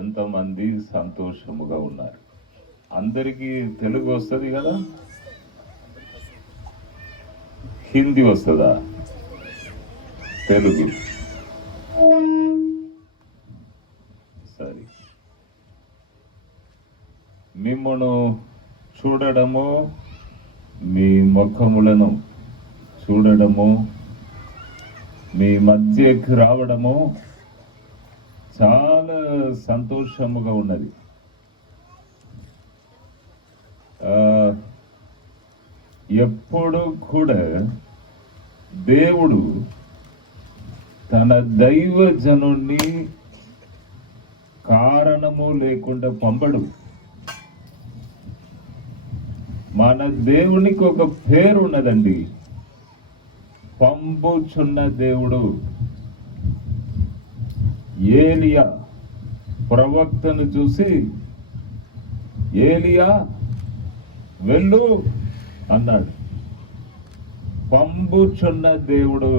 ఎంతమంది సంతోషముగా ఉన్నారు? అందరికీ తెలుగు వస్తుంది కదా? హిందీ వస్తుందా? తెలుగు సరే. మిమ్మను చూడడము, మీ ముఖములను చూడడము, మీ మధ్యకు రావడము చాలా సంతోషముగా ఉన్నది. ఎప్పుడు కూడా దేవుడు తన దైవ జనుణ్ణి కారణము లేకుండా పంపడు. మన దేవునికి ఒక పేరు ఉన్నదండి, పంపుచున్న దేవుడు. ఏలియా ప్రవక్తను చూసి, ఏలియా వెళ్ళు అన్నాడు. పంపుచున్న దేవుడు.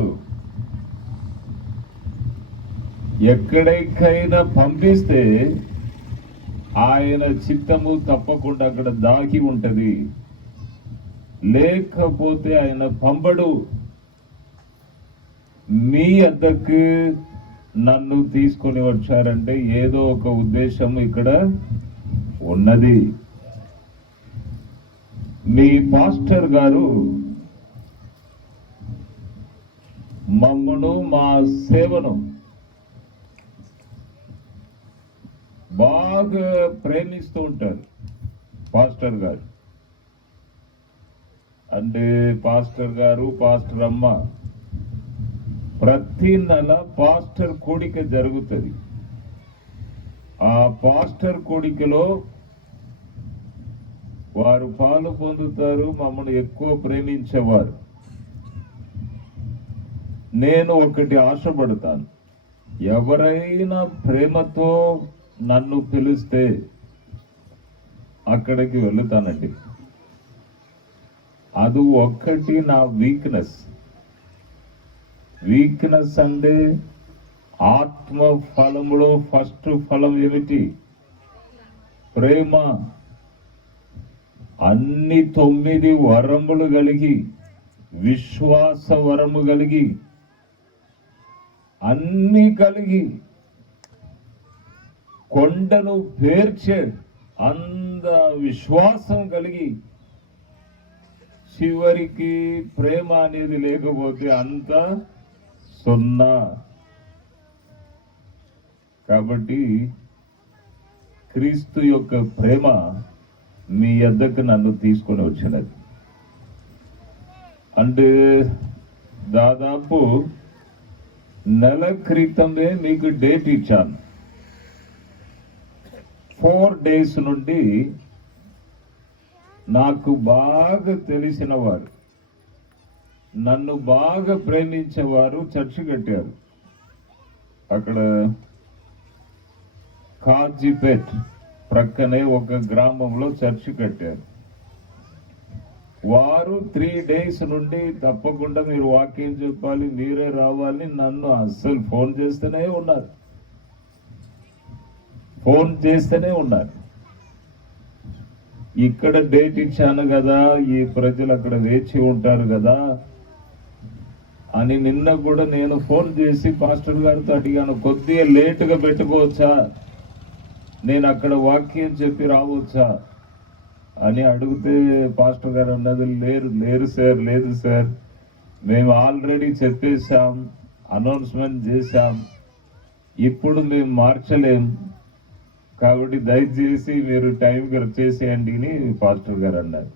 ఎక్కడికైనా పంపిస్తే ఆయన చిత్తము తప్పకుండా అక్కడ దాగి ఉంటది, లేకపోతే ఆయన పంపడు. మీ వద్దకు నన్ను తీసుకొని వచ్చారంటే ఏదో ఒక ఉద్దేశం ఇక్కడ ఉన్నది. మీ పాస్టర్ గారు మమ్మను, మా సేవను బాగా ప్రేమిస్తూ ఉంటారు. పాస్టర్ గారు అంటే పాస్టర్ గారు, పాస్టర్ అమ్మ, ప్రతి నెల పాస్టర్ కూడిక జరుగుతుంది. ఆ పాస్టర్ కూడికలో వారు పాలు పొందుతారు. మమ్మల్ని ఎక్కువ ప్రేమించేవారు. నేను ఒకటి ఆశపడతాను, ఎవరైనా ప్రేమతో నన్ను పిలిస్తే అక్కడికి వెళుతానండి. అది ఒక్కటి నా వీక్నెస్. వీక్నెస్ అంటే ఆత్మ ఫలములో ఫస్ట్ ఫలం ఏమిటి? ప్రేమ. అన్ని 9 వరములు కలిగి, విశ్వాస వరము కలిగి, అన్ని కలిగి, కొండను పేర్చే అంద విశ్వాసం కలిగి, చివరికి ప్రేమ అనేది లేకపోతే అంత సున్నా. కాబట్టి క్రీస్తు యొక్క ప్రేమ మీ వద్దకు నన్ను తీసుకొని వచ్చినది. అంటే దాదాపు నెల క్రితమే మీకు డేట్ ఇచ్చాను. 4 days నుండి నాకు బాగా తెలిసిన వారు, నన్ను బాగా ప్రేమించేవారు చర్చి కట్టారు. అక్కడ కాజీపేట్ ప్రక్కనే ఒక గ్రామంలో చర్చి కట్టారు. వారు 3 days నుండి తప్పకుండా మీరు వాక్యం చెప్పాలి, మీరే రావాలి, నన్ను అస్సలు ఫోన్ చేస్తూనే ఉన్నారు. ఇక్కడ డేట్ ఇచ్చాను కదా, ఈ ప్రజలు అక్కడ వేచి ఉంటారు కదా అని నిన్న కూడా నేను ఫోన్ చేసి పాస్టర్ గారితో అడిగాను, కొద్దిగా లేటుగా పెట్టుకోవచ్చా, నేను అక్కడ వాక్యం చెప్పి రావచ్చా అని అడిగితే పాస్టర్ గారు అన్నది, లేదు సార్, మేము ఆల్రెడీ చెప్పేశాం, అనౌన్స్మెంట్ చేశాం, ఇప్పుడు మేము మార్చలేం, కాబట్టి దయచేసి మీరు టైంకి వచ్చేసేయండి అని పాస్టర్ గారు అన్నారు.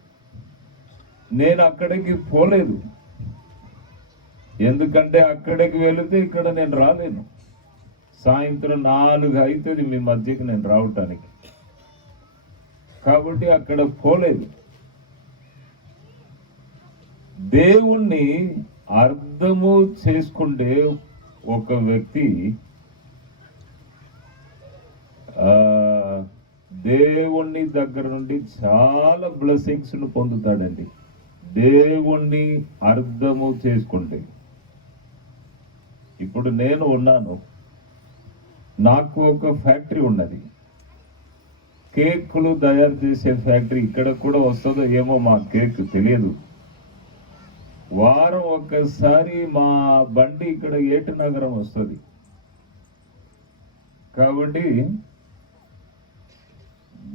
నేను అక్కడికి పోలేదు, ఎందుకంటే అక్కడికి వెళితే ఇక్కడ నేను రాలేను. సాయంత్రం 4 అవుతుంది మీ మధ్యకి నేను రావటానికి. కాబట్టి అక్కడ పోలేదు. దేవుణ్ణి అర్థము చేసుకుంటే ఒక వ్యక్తి దేవుణ్ణి దగ్గర నుండి చాలా బ్లెస్సింగ్స్ ను పొందుతాడండి. దేవుణ్ణి అర్థము చేసుకుంటే. ఇప్పుడు నేను ఉన్నాను, నాకు ఒక ఫ్యాక్టరీ ఉన్నది. కేకులు తయారు చేసే ఫ్యాక్టరీ ఇక్కడ కూడా వస్తుందో ఏమో మా కేక్ తెలియదు. వారం ఒక్కసారి మా బండి ఇక్కడ ఏటునగరం వస్తుంది. కాబట్టి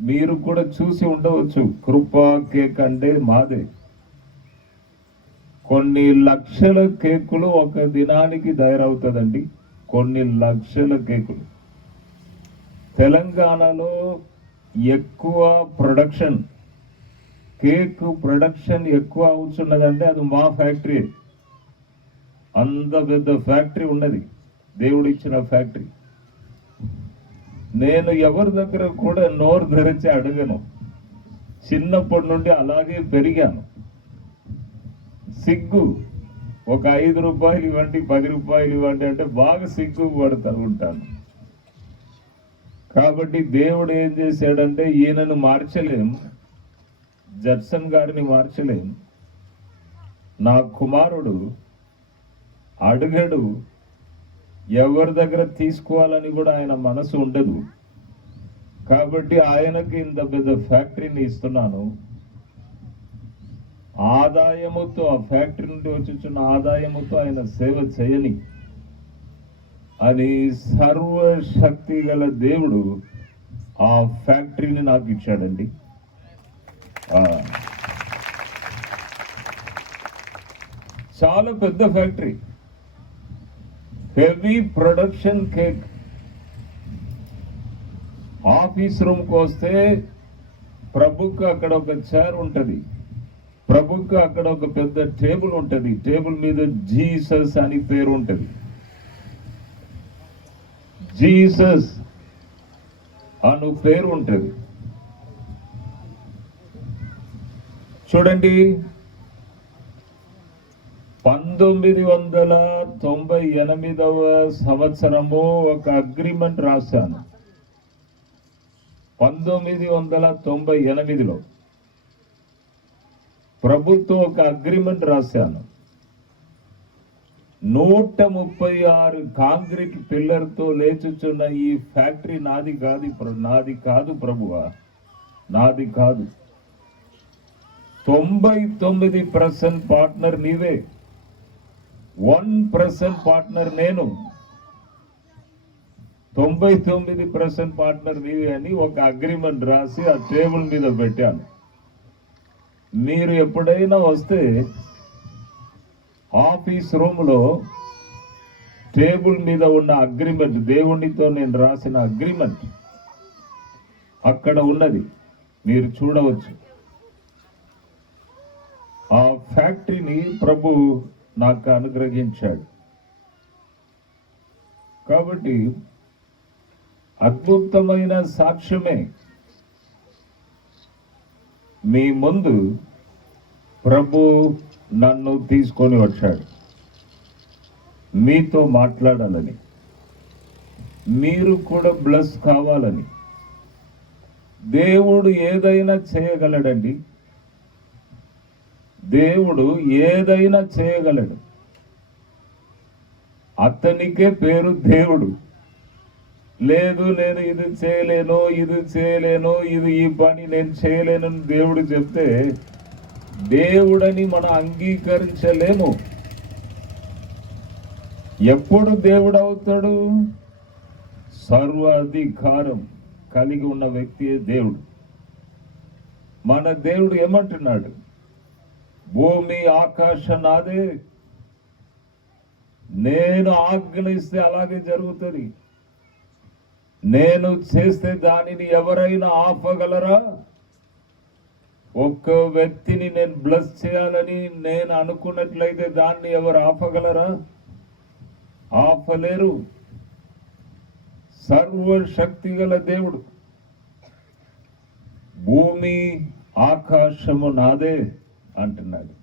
మీరు కూడా చూసి ఉండవచ్చు, కృపా కేక్ అంటే మాదే. కొన్ని లక్షల కేకులు ఒక దినానికి తయారవుతుందండి. కొన్ని లక్షల కేకులు. తెలంగాణలో ఎక్కువ ప్రొడక్షన్, కేక్ ప్రొడక్షన్ ఎక్కువ అవుతున్నదంటే అది మా ఫ్యాక్టరీ. అంత పెద్ద ఫ్యాక్టరీ ఉన్నది, దేవుడిచ్చిన ఫ్యాక్టరీ. నేను ఎవరి దగ్గర కూడా నోరు ధరించి అడగను. చిన్నప్పటి నుండి అలాగే పెరిగాను. సిగ్గు, ఒక 5 రూపాయలు ఇవ్వండి, 10 రూపాయలు ఇవ్వండి అంటే బాగా సిగ్గు పడుతూ ఉంటాను. కాబట్టి దేవుడు ఏం చేశాడంటే, ఈయనను మార్చలేం, జడ్సన్ గారిని మార్చలేం. నా కుమారుడు అడుగడు, ఎవరి దగ్గర తీసుకోవాలని కూడా ఆయన మనసు ఉండదు. కాబట్టి ఆయనకి ఇంత పెద్ద ఫ్యాక్టరీని ఇస్తున్నాను. ఆదాయముతో, ఆ ఫ్యాక్టరీ నుండి వచ్చుచున్న ఆదాయముతో ఆయన సేవ చేయని అని సర్వశక్తి గల దేవుడు ఆ ఫ్యాక్టరీని నాకు ఇచ్చాడండి. చాలా పెద్ద factory, heavy production cake. Office రూమ్కి వస్తే ప్రభుకు అక్కడ ఒక చైర్ ఉంటుంది, ప్రభుకు అక్కడ ఒక పెద్ద టేబుల్ ఉంటుంది. టేబుల్ మీద జీసస్ అని పేరు ఉంటుంది. జీసస్ అను పేరు ఉంటుంది. చూడండి, 1998వ సంవత్సరము ఒక అగ్రిమెంట్ రాశాను. 1998లో ప్రభుత్వం ఒక అగ్రిమెంట్ రాశాను. 136 కాంక్రీట్ పిల్లర్తో లేచుచున్న ఈ ఫ్యాక్టరీ నాది కాదు ప్రభువా, నాది కాదు. 99% పార్ట్నర్ నీవే, 1% పార్ట్నర్ నేను, 99% పార్ట్నర్ నీవే అని ఒక అగ్రిమెంట్ రాసి ఆ టేబుల్ మీద పెట్టాను. మీరు ఎప్పుడైనా వస్తే ఆఫీస్ రూమ్లో టేబుల్ మీద ఉన్న అగ్రిమెంట్, దేవునితో నేను రాసిన అగ్రిమెంట్ అక్కడ ఉన్నది, మీరు చూడవచ్చు. ఆ ఫ్యాక్టరీని ప్రభు నాకు అనుగ్రహించాడు. కాబట్టి అద్భుతమైన సాక్ష్యమే మీ ముందు ప్రభు నన్ను తీసుకొని వచ్చాడు మీతో మాట్లాడాలని, మీరు కూడా బ్లెస్ కావాలని. దేవుడు ఏదైనా చేయగలడండి, దేవుడు ఏదైనా చేయగలడు. అతనికే పేరు దేవుడు. లేదు నేను ఇది చేయలేను, ఇది ఈ పని నేను చేయలేను దేవుడు చెప్తే దేవుడని మనం అంగీకరించలేము. ఎప్పుడు దేవుడు అవుతాడు? సర్వాధికారం కలిగి ఉన్న వ్యక్తియే దేవుడు. మన దేవుడు ఏమంటున్నాడు? భూమి ఆకాశ నాదే, నేను ఆజ్ఞయిస్తే అలాగే జరుగుతుంది. నేను చేస్తే దానిని ఎవరైనా ఆపగలరా? ఒక్క వ్యక్తిని నేను బ్లెస్ చేయాలని నేను అనుకున్నట్లయితే దాన్ని ఎవరు ఆపగలరా? ఆపలేరు. సర్వశక్తి గల దేవుడు. భూమి ఆకాశము నాదే అంటున్నాడు.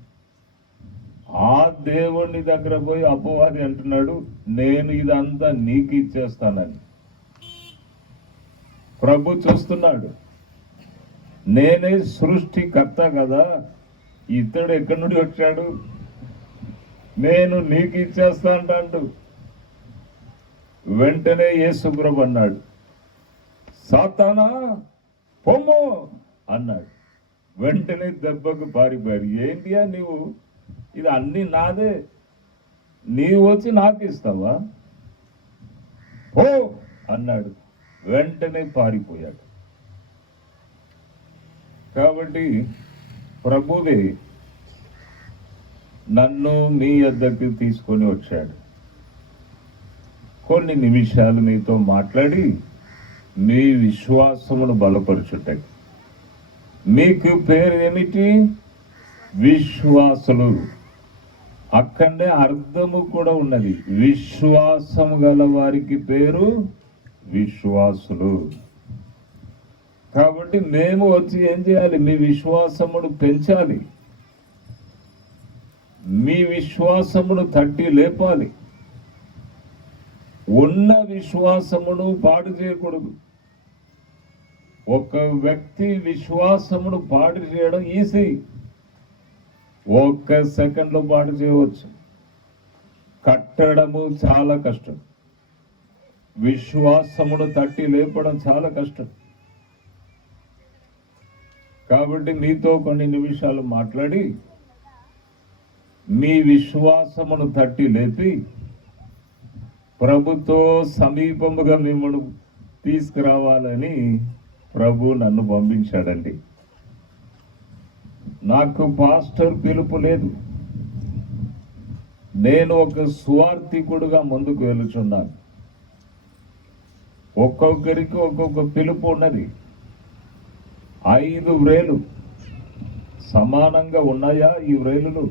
ఆ దేవుని దగ్గర పోయి అపవాది అంటున్నాడు, నేను ఇదంతా నీకు ఇచ్చేస్తానని. ప్రభు చూస్తున్నాడు, నేనే సృష్టికర్త కదా, ఇతడు ఎక్కడి నుండి వచ్చాడు? నేను నీకు ఇచ్చేస్తా అంటాడు. వెంటనే యేసు ప్రభు అన్నాడు, సాతానా పొమ్ము అన్నాడు. వెంటనే దెబ్బకు పారిపోయాడు. ఏంటియా నీవు, ఇది అన్ని నాదే, నీవు వచ్చి నాకు ఇస్తావా, ఓ అన్నాడు. వెంటనే పారిపోయాడు. కాబట్టి ప్రభువే నన్ను మీ వద్దకు తీసుకొని వచ్చాడు. కొన్ని నిమిషాలు మీతో మాట్లాడి మీ విశ్వాసమును బలపరచుటకి. మీకు పేరు ఏమిటి? విశ్వాసులు. అక్కడనే అర్థము కూడా ఉన్నది. విశ్వాసము గల వారికి పేరు విశ్వాసులు. కాబట్టి మేము వచ్చి ఏం చేయాలి? మీ విశ్వాసమును పెంచాలి, మీ విశ్వాసమును తట్టి లేపాలి. ఉన్న విశ్వాసమును పాడు చేయకూడదు. ఒక వ్యక్తి విశ్వాసమును పాడు చేయడం ఈజీ, ఒక్క సెకండ్లో పాడు చేయవచ్చు. కట్టడము చాలా కష్టం, విశ్వాసమును తట్టి లేపడం చాలా కష్టం. కాబట్టి మీతో కొన్ని నిమిషాలు మాట్లాడి మీ విశ్వాసమును తట్టి లేపి ప్రభుతో సమీపముగా మిమ్మల్ని తీసుకురావాలని ప్రభు నన్ను పంపించాడండి. నాకు పాస్టర్ పిలుపు లేదు, నేను ఒక సువార్థికుడుగా ముందుకు వెళుచున్నాను. ఒక్కొక్కరికి ఒక్కొక్క పిలుపు ఉన్నది. 5 వ్రేలు సమానంగా ఉన్నాయా? ఈ వ్రేలులు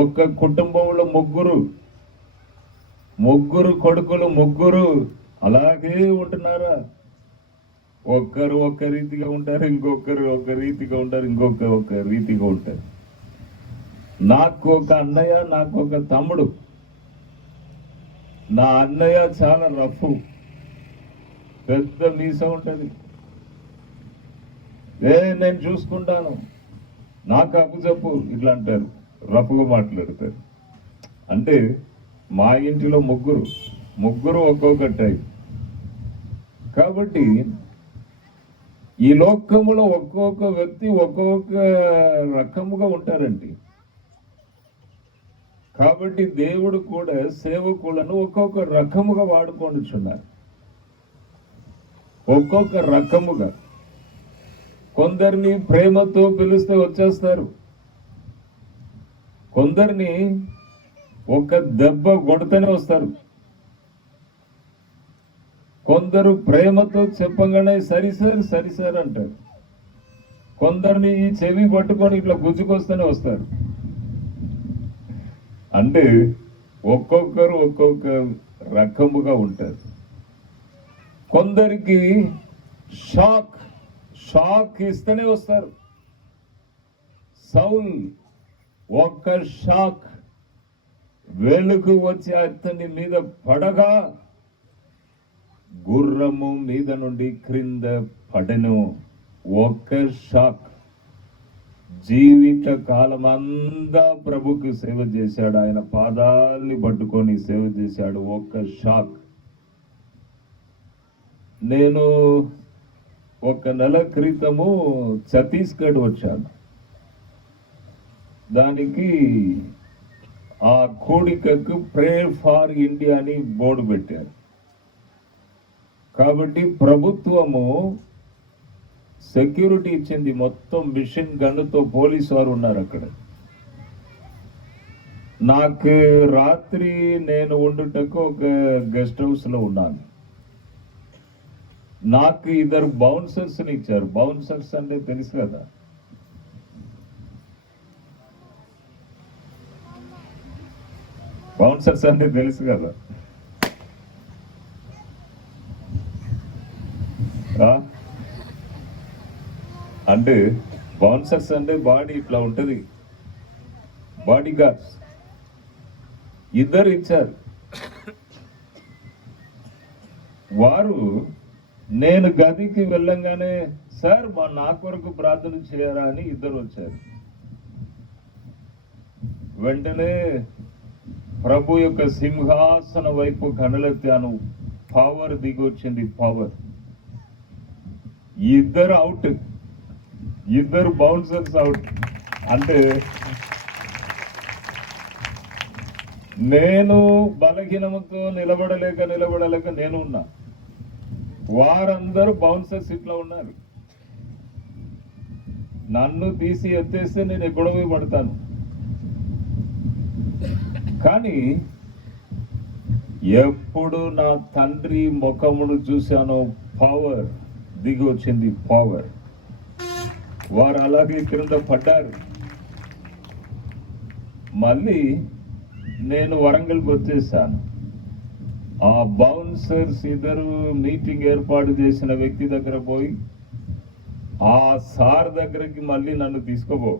ఒక కుటుంబంలో ముగ్గురు కొడుకులు ముగ్గురు అలాగే ఉంటున్నారా? ఒక్కరు ఒక రీతిగా ఉంటారు, ఇంకొకరు ఒక రీతిగా ఉంటారు, ఒక రీతిగా ఉంటారు. నాకు ఒక అన్నయ్య, నాకు ఒక తమ్ముడు. నా అన్నయ్య చాలా రఫ్, పెద్ద మీస ఉంటుంది. నేను చూసుకుంటాను, నాకు అప్పు చెప్పు ఇట్లా అంటారు, రఫ్గా మాట్లాడతారు. అంటే మా ఇంటిలో ముగ్గురు ఒక్కొక్క టైప్. కాబట్టి ఈ లోకములో ఒక్కొక్క వ్యక్తి ఒక్కొక్క రకముగా ఉంటారండి. కాబట్టి దేవుడు కూడా సేవకులను ఒక్కొక్క రకముగా వాడుకొనిచున్నారు. ఒక్కొక్క రకముగా కొందరిని ప్రేమతో పిలిస్తే వచ్చేస్తారు, కొందరిని ఒక దెబ్బ కొడితేనే వస్తారు, కొందరు ప్రేమతో చెప్పగానే సరి సార్ అంటారు, కొందరిని ఈ చెవి పట్టుకొని ఇట్లా గుజ్జుకొస్తేనే వస్తారు. అంటే ఒక్కొక్కరు ఒక్కొక్క రకముగా ఉంటారు. కొందరికి షాక్ ఇస్తేనే వస్తారు. సౌల్ ఒక్క షాక్ వెలుగు వచ్చి అతని మీద పడగా గుర్రము మీద నుండి క్రింద పడెను. ఒక్క షాక్. జీవిత కాలం అంతా ప్రభుకి సేవ చేశాడు, ఆయన పాదాల్ని పట్టుకొని సేవ చేశాడు. ఒక్క షాక్. నేను 1 నెల క్రితము ఛత్తీస్గఢ్ వచ్చాను. దానికి ఆ కూడికకు ప్రేయర్ ఫార్ ఇండియా అని బోర్డు పెట్టారు. కాబట్టి ప్రభుత్వము సెక్యూరిటీ ఇచ్చింది. మొత్తం మిషన్ గన్నుతో పోలీసు వారు ఉన్నారు అక్కడ. నాకు రాత్రి నేను ఉండుటకు ఒక గెస్ట్ హౌస్ లో ఉన్నాను. నాకు 2 బౌన్సర్స్ ఇచ్చారు. బౌన్సర్స్ అంటే తెలుసు కదా, బౌన్సర్స్ అంటే తెలుసు కదా. అంటే బౌన్సర్స్ అంటే బాడీ ఇట్లా ఉంటుంది, బాడీ గార్డ్స్ 2 ఇచ్చారు. వారు నేను గదికి వెళ్ళంగానే సార్ నా కొరకు ప్రార్థన చేయరా అని 2 వచ్చారు. వెంటనే ప్రభు యొక్క సింహాసన వైపు కనులెత్తాను. పవర్ దిగొచ్చింది. పవర్ ఇద్దరు అవుట్, ఇద్దరు బౌన్సర్స్ అవుట్. అంటే నేను బలహీనముతో నిలబడలేక నేను ఉన్నా, వారందరూ బౌన్సర్స్ ఇట్లా ఉన్నారు. నన్ను తీసి ఎత్తేస్తే నేను ఎక్కడో పోయి పడతాను. కానీ ఎప్పుడు నా తండ్రి ముఖమును చూశానో పవర్ దిగి వచ్చింది, పవర్. వారు అలాగే క్రింద పడ్డారు. మళ్ళీ నేను వరంగల్కి వచ్చేసాను. ఆ బౌన్సర్స్ ఇద్దరు మీటింగ్ ఏర్పాటు చేసిన వ్యక్తి దగ్గర పోయి, ఆ సార్ దగ్గరికి మళ్ళీ నన్ను తీసుకోబో,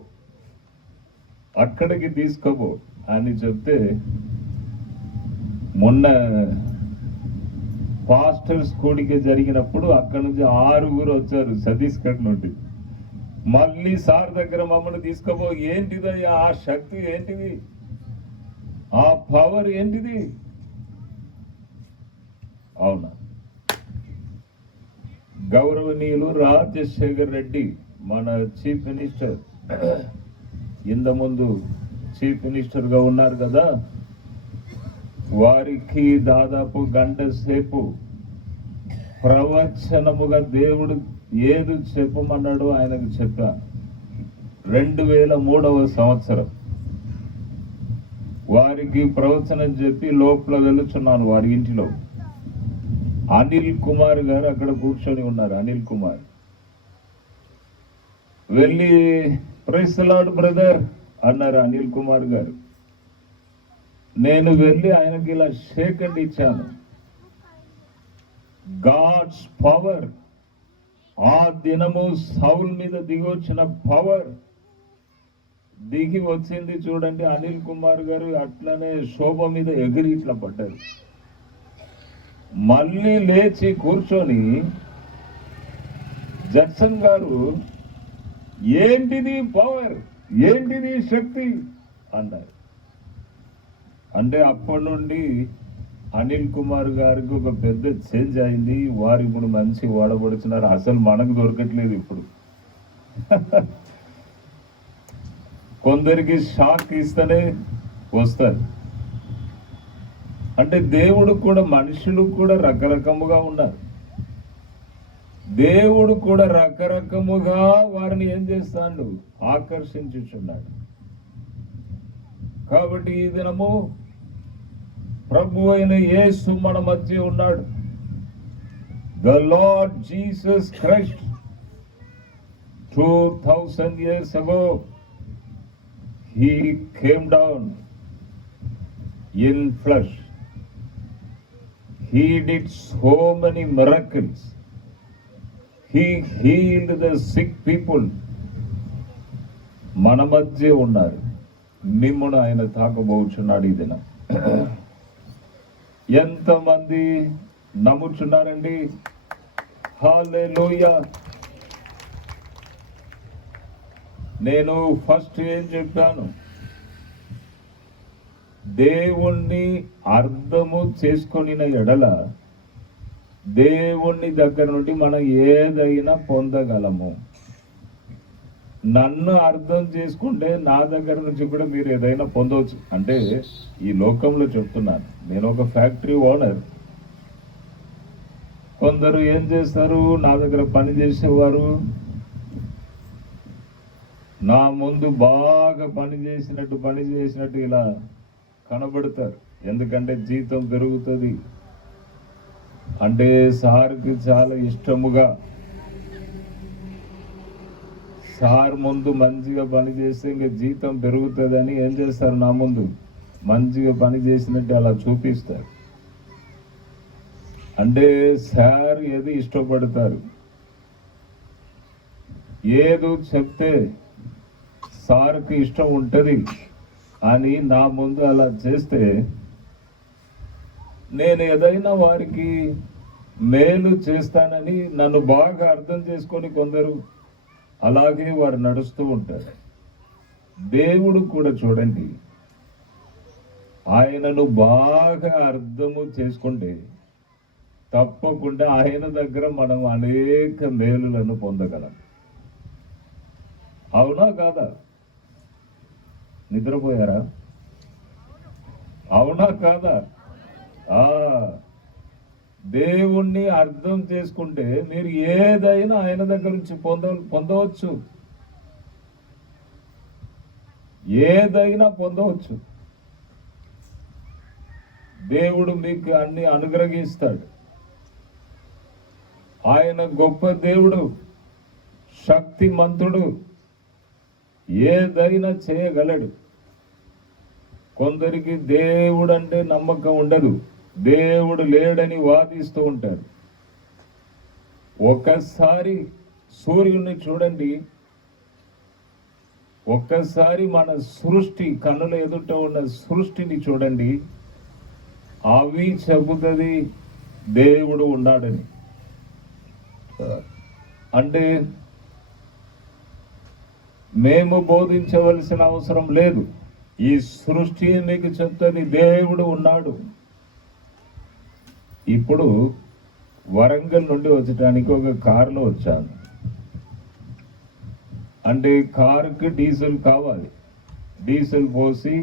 అక్కడికి తీసుకోబో అని చెప్తే, మొన్న పాస్టర్స్ కూడిక జరిగినప్పుడు అక్కడి నుంచి 6 వచ్చారు ఛత్తీస్గఢ్ నుండి. మళ్ళీ సార్ దగ్గర మమ్మల్ని తీసుకోబో. ఏంటిదయ్యా ఆ శక్తి, ఏంటిది ఆ పవర్, ఏంటిది? అవునా, గౌరవనీయులు రాజశేఖర్ రెడ్డి మన చీఫ్ మినిస్టర్, ఇంత ముందు చీఫ్ మినిస్టర్ గా ఉన్నారు కదా, వారికి దాదాపు గంట సేపు ప్రవచనముగా దేవుడు ఏది చెప్పమన్నాడో ఆయనకు చెప్పా. 2003వ సంవత్సరం వారికి ప్రవచనం చెప్పి లోపల వెళ్తున్నాను. వారి ఇంటిలో అనిల్ కుమార్ గారు అక్కడ కూర్చొని ఉన్నారు. అనిల్ కుమార్ వెళ్ళి ప్రైజ్ ది లార్డ్ బ్రదర్ అన్నారు అనిల్ కుమార్ గారు. నేను వెళ్ళి ఆయనకి ఇలా షేక్ హ్యాండ్ ఇచ్చాను. గాడ్స్ పవర్, ఆ దినము సౌల్ మీద దిగి వచ్చిన పవర్ దిగి వచ్చింది. చూడండి, అనిల్ కుమార్ గారు అట్లనే శోభ మీద ఎగిరి ఇట్లా పడ్డారు. మళ్ళీ లేచి కూర్చొని జడ్సన్ గారు ఏంటిది పవర్, ఏంటిది శక్తి అన్నారు. అంటే అప్పటి నుండి అనిల్ కుమార్ గారికి ఒక పెద్ద చేంజ్ అయింది. వారు ఇప్పుడు మంచి వాడబడుతున్నారు. అసలు మనకు దొరకట్లేదు ఇప్పుడు. కొందరికి షాక్ ఇస్తేనే వస్తారు. అంటే దేవుడు కూడా, మనుషులు కూడా రకరకముగా ఉన్నారు. దేవుడు కూడా రకరకముగా వారిని ఏం చేస్తాడు, ఆకర్షించుచున్నాడు. కాబట్టి ఈ దినము ప్రభు అయిన యేసు మన మధ్య ఉన్నాడు. The lord Jesus Christ 2000 years ago he came down in flesh. He did so many miracles. He healed the sick people. మన మధ్య ఉన్నారు. మిమ్మును ఆయన తాకబోచున్నాడు ఈ దినం. ఎంతమంది నమ్ముచున్నారండి? హల్లెలూయా. నేను ఫస్ట్ ఏం చెప్పాను, దేవుణ్ణి అర్థము చేసుకొనిన ఎడల దేవుణ్ణి దగ్గర నుండి మనం ఏదైనా పొందగలము. నన్ను అర్థం చేసుకుంటే నా దగ్గర నుంచి కూడా మీరు ఏదైనా పొందవచ్చు. అంటే ఈ లోకంలో చెప్తున్నాను, నేను ఒక ఫ్యాక్టరీ ఓనర్. కొందరు ఏం చేస్తారు, నా దగ్గర పని చేసేవారు నా ముందు బాగా పని చేసినట్టు ఇలా కనబడతారు. ఎందుకంటే జీతం పెరుగుతుంది అంటే సార్కి చాలా ఇష్టముగా, సార్ ముందు మంచిగా పని చేస్తే ఇంకా జీతం పెరుగుతుందని ఏం చేస్తారు, నా ముందు మంచిగా పని చేసినట్టు అలా చూపిస్తారు. అంటే సార్ ఏది ఇష్టపడతారు, ఏదో చెప్తే సార్కి ఇష్టం ఉంటుంది అని నా ముందు అలా చేస్తే, నేను ఏదైనా వారికి మేలు చేస్తానని నన్ను బాగా అర్థం చేసుకొని కొందరు అలాగే వారు నడుస్తూ ఉంటారు. దేవుడు కూడా చూడండి, ఆయనను బాగా అర్థము చేసుకుంటే తప్పకుండా ఆయన దగ్గర మనం అనేక మేలులను పొందగలం. అవునా కాదా? నిద్రపోయారా? అవునా కాదా? దేవుణ్ణి అర్థం చేసుకుంటే మీరు ఏదైనా ఆయన దగ్గర నుంచి పొందవచ్చు, ఏదైనా పొందవచ్చు. దేవుడు మీకు అన్ని అనుగ్రహిస్తాడు. ఆయన గొప్ప దేవుడు, శక్తిమంతుడు, ఏదైనా చేయగలడు. కొందరికి దేవుడు అంటే నమ్మకం ఉండదు, దేవుడు లేడని వాదిస్తూ ఉంటారు. ఒక్కసారి సూర్యుడిని చూడండి, ఒక్కసారి మన సృష్టి కన్నుల ఎదుట ఉన్న సృష్టిని చూడండి, అవి చెబుతుంది దేవుడు ఉన్నాడని. అంటే మేము బోధించవలసిన అవసరం లేదు, ఈ సృష్టి మీకు చెప్తుంది దేవుడు ఉన్నాడు. ఇప్పుడు వరంగల్ నుండి వచ్చడానికి ఒక కారులో వచ్చాను. అంటే కారుకి డీజిల్ కావాలి, డీజిల్ పోసి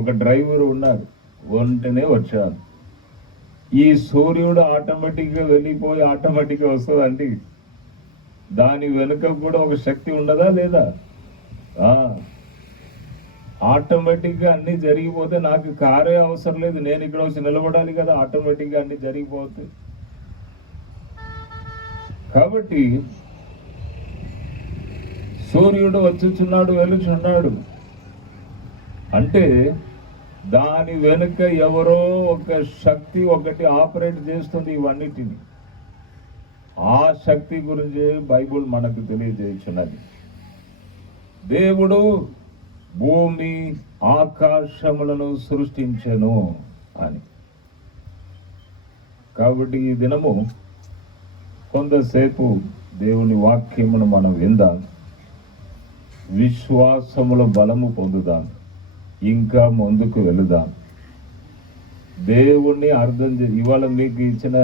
ఒక డ్రైవర్ ఉన్నారు, వెంటనే వచ్చాను. ఈ సూర్యుడు ఆటోమేటిక్గా వెళ్ళిపోయి ఆటోమేటిక్గా వస్తుందండి. దాని వెనుక కూడా ఒక శక్తి ఉండదా లేదా? ఆటోమేటిక్గా అన్ని జరిగిపోతే నాకు కారే అవసరం లేదు, నేను ఇక్కడ వచ్చి నిలబడాలి కదా, ఆటోమేటిక్గా అన్ని జరిగిపోతే. కాబట్టి సూర్యుడు వచ్చుచున్నాడు, వెలుచున్నాడు అంటే దాని వెనుక ఎవరో ఒక శక్తి ఒకటి ఆపరేట్ చేస్తుంది ఇవన్నిటిని. ఆ శక్తి గురించి బైబుల్ మనకు తెలియజేస్తున్నది. దేవుడు భూమి ఆకాశములను సృష్టించెను అని. కాబట్టి ఈ దినము కొంతసేపు దేవుని వాక్యమును మనం విందాం, విశ్వాసముల బలము పొందుదాం, ఇంకా ముందుకు వెళుదాం. దేవుణ్ణి అర్థం ఇవాళ మీకు ఇచ్చిన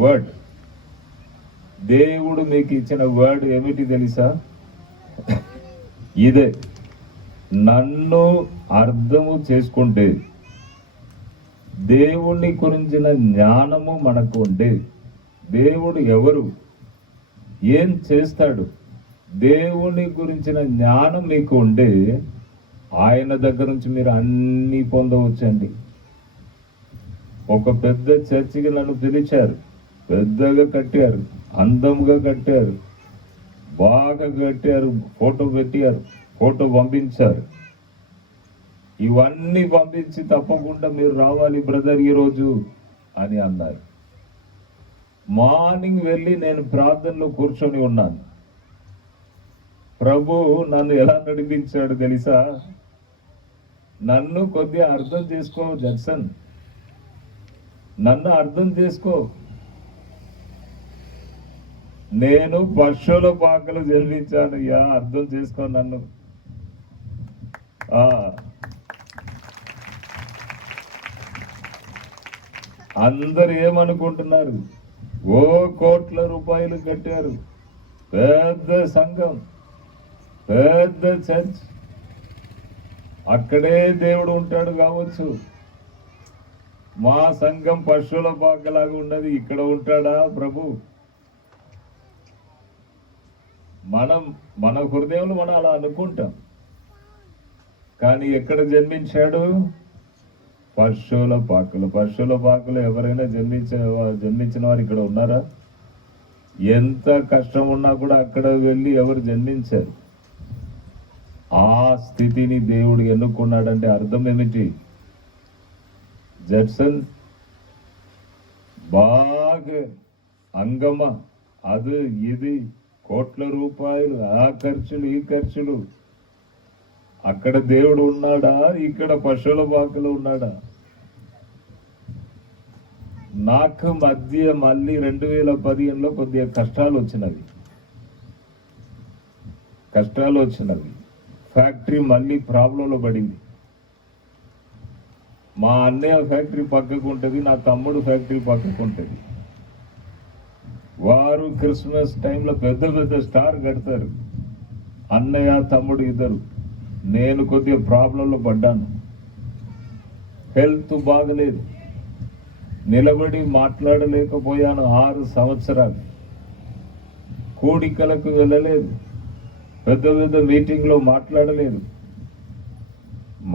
వర్డ్, దేవుడు మీకు ఇచ్చిన వర్డ్ ఏమిటి తెలుసా? ఇదే, నన్ను అర్థము చేసుకుంటే దేవుణ్ణి గురించిన జ్ఞానము మనకు ఉంటే, దేవుడు ఎవరు, ఏం చేస్తాడు, దేవుని గురించిన జ్ఞానం మీకు ఉంటే ఆయన దగ్గర నుంచి మీరు అన్నీ పొందవచ్చండి. ఒక పెద్ద చర్చికి నన్ను పిలిచారు, పెద్దగా కట్టారు, అందముగా కట్టారు, బాగా కట్టారు, ఫోటో పెట్టారు, ఫోటో పంపించారు. ఇవన్నీ పంపించి తప్పకుండా మీరు రావాలి బ్రదర్ ఈరోజు అని అన్నారు. మార్నింగ్ వెళ్ళి నేను ప్రార్థనలో కూర్చొని ఉన్నాను. ప్రభు నన్ను ఎలా నడిపించాడు తెలుసా? నన్ను కొద్దిగా అర్థం చేసుకో జడ్సన్, నన్ను అర్థం చేసుకో. నేను పశువుల పాకలు జన్మించాను, అర్థం చేసుకో నన్ను. అందరు ఏమనుకుంటున్నారు? ఓ కోట్ల రూపాయలు కట్టారు, పెద్ద సంఘం, పెద్ద చర్చ్, అక్కడే దేవుడు ఉంటాడు కావచ్చు. మా సంఘం పశువుల పాకలాగా ఉన్నది, ఇక్కడ ఉంటాడా ప్రభు? మన హృదయంలో మనం అలా అనుకుంటాం. కానీ ఎక్కడ జన్మించాడు? పశువుల పాకలు. పశువుల పాకలు ఎవరైనా జన్మించిన వారు ఇక్కడ ఉన్నారా? ఎంత కష్టం ఉన్నా కూడా అక్కడ వెళ్ళి ఎవరు జన్మించారు? ఆ స్థితిని దేవుడు ఎన్నుకున్నాడంటే అర్థం ఏమిటి? జడ్సన్ బాగా అంగమ, అది ఇది, కోట్ల రూపాయలు, ఆ ఖర్చులు ఈ ఖర్చులు. అక్కడ దేవుడు ఉన్నాడా? ఇక్కడ పశువుల పాకలు ఉన్నాడా? నాకు మధ్య మళ్ళీ 2015లో కొద్దిగా కష్టాలు వచ్చినవి. ఫ్యాక్టరీ మళ్ళీ ప్రాబ్లంలో పడింది. మా అన్నయ్య ఫ్యాక్టరీ పక్కకు ఉంటుంది, నా తమ్ముడు ఫ్యాక్టరీ పక్కకు ఉంటుంది. వారు క్రిస్మస్ టైంలో పెద్ద పెద్ద స్టార్ కడతారు. అన్నయ్య తమ్ముడు ఇద్దరు. నేను కొద్దిగా ప్రాబ్లంలో పడ్డాను, హెల్త్ బాగలేదు, నిలబడి మాట్లాడలేకపోయాను 6 సంవత్సరాలు. కూడికలకు వెళ్ళలేదు, పెద్ద పెద్ద మీటింగ్లో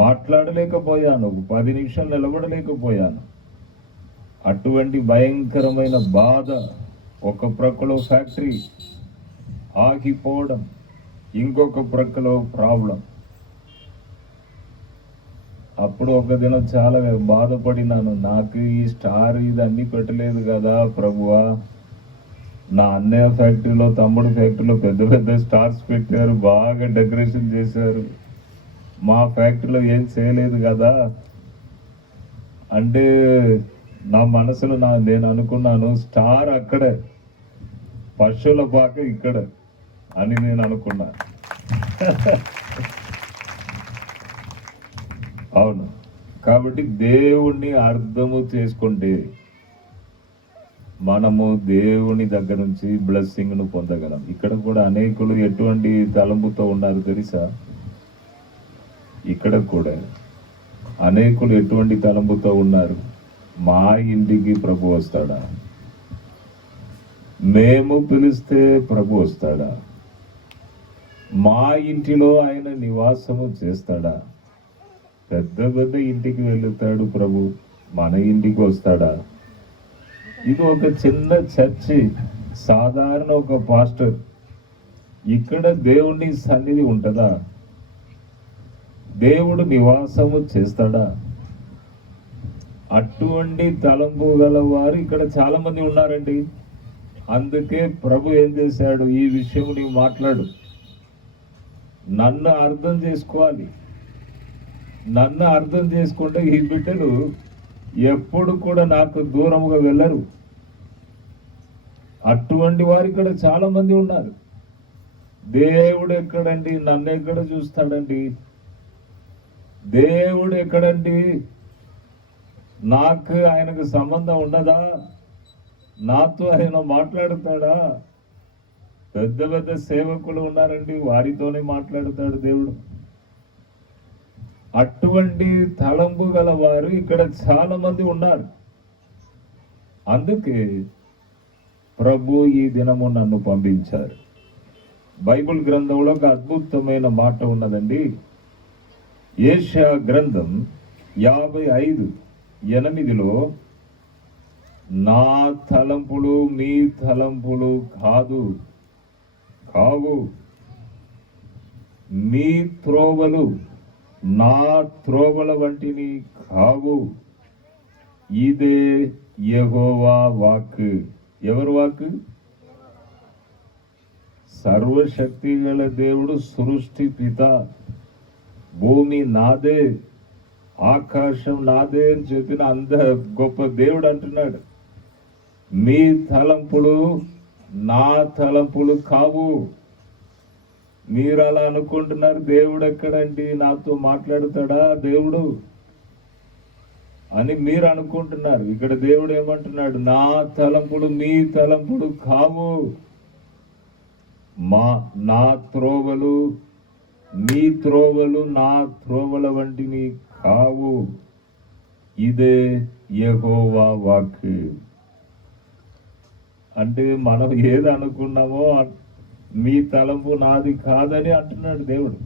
మాట్లాడలేకపోయాను, 10 నిమిషాలు నిలబడలేకపోయాను. అటువంటి భయంకరమైన బాధ. ఒక ప్రక్కలో ఫ్యాక్టరీ ఆగిపోవడం, ఇంకొక ప్రక్కలో ప్రాబ్లం. అప్పుడు ఒక దినం చాలా బాధపడినాను. నాకు ఈ స్టార్ ఇది అన్ని పెట్టలేదు కదా ప్రభువా. నా అన్నయ్య ఫ్యాక్టరీలో, తమ్ముడు ఫ్యాక్టరీలో పెద్ద పెద్ద స్టార్స్ పెట్టారు, బాగా డెకరేషన్ చేశారు. మా ఫ్యాక్టరీలో ఏం చేయలేదు కదా అంటే నా మనసులో నేను అనుకున్నాను, స్టార్ అక్కడే, పశువుల పాక ఇక్కడ అని నేను అనుకున్నా. అవును. కాబట్టి దేవుణ్ణి అర్థము చేసుకుంటే మనము దేవుని దగ్గర నుంచి బ్లెస్సింగ్ను పొందగలం. ఇక్కడ కూడా అనేకులు ఎటువంటి తలంపుతో ఉన్నారు తెలుసా? ఇక్కడ కూడా అనేకులు ఎటువంటి తలంపుతో ఉన్నారు? మా ఇంటికి ప్రభు వస్తాడా? మేము పిలిస్తే ప్రభు వస్తాడా? మా ఇంటిలో ఆయన నివాసము చేస్తాడా? పెద్ద పెద్ద ఇంటికి వెళుతాడు ప్రభు, మన ఇంటికి వస్తాడా? ఇది ఒక చిన్న చర్చి, సాధారణ ఒక పాస్టర్. ఇక్కడ దేవుని సన్నిధి ఉంటుందా? దేవుడు నివాసము చేస్తాడా? అటువంటి తలంపు గల వారు ఇక్కడ చాలా మంది ఉన్నారండి. అందుకే ప్రభు ఏం చేశాడు, ఈ విషయం నీవు మాట్లాడు, నన్ను అర్థం చేసుకోవాలి. నన్ను అర్థం చేసుకుంటే ఈ బిడ్డలు ఎప్పుడు కూడా నాకు దూరముగా వెళ్ళరు. అటువంటి వారు ఇక్కడ చాలా మంది ఉన్నారు. దేవుడు ఎక్కడండి? నన్ను ఎక్కడ చూస్తాడండి? దేవుడు ఎక్కడండి? నాకు ఆయనకు సంబంధం ఉండదా? నాతో ఆయన మాట్లాడుతాడా? పెద్ద పెద్ద సేవకులు ఉన్నారండి, వారితోనే మాట్లాడుతాడు దేవుడు. అటువంటి తలంపు గల వారు ఇక్కడ చాలా మంది ఉన్నారు. అందుకే ప్రభు ఈ దినము నన్ను పంపించారు. బైబిల్ గ్రంథంలో ఒక అద్భుతమైన మాట ఉన్నదండి. యెషయా గ్రంథం 55:8 నా తలంపులు మీ తలంపులు కావు, మీ త్రోవలు నా త్రోవల వంటిని కావు. ఇదే యెహోవా వాక్కు. ఎవరు వాక్కు? సర్వశక్తి గల దేవుడు, సృష్టి పిత. భూమి నాదే, ఆకాశం నాదే అని చెప్పిన అంత గొప్ప దేవుడు అంటున్నాడు, మీ తలంపులు నా తలంపులు కావు. మీరు అలా అనుకుంటున్నారు, దేవుడు ఎక్కడండి, నాతో మాట్లాడుతాడా దేవుడు అని మీరు అనుకుంటున్నారు. ఇక్కడ దేవుడు ఏమంటున్నాడు, నా తలంపులు మీ తలంపులు కావు, నా త్రోవలు మీ త్రోవలు నా త్రోవల వంటిని కావు. ఇదే యెహోవా వాక్కు. అంటే మనం ఏది అనుకున్నామో మీ తలంపు నాది కాదని అంటున్నాడు దేవుడు.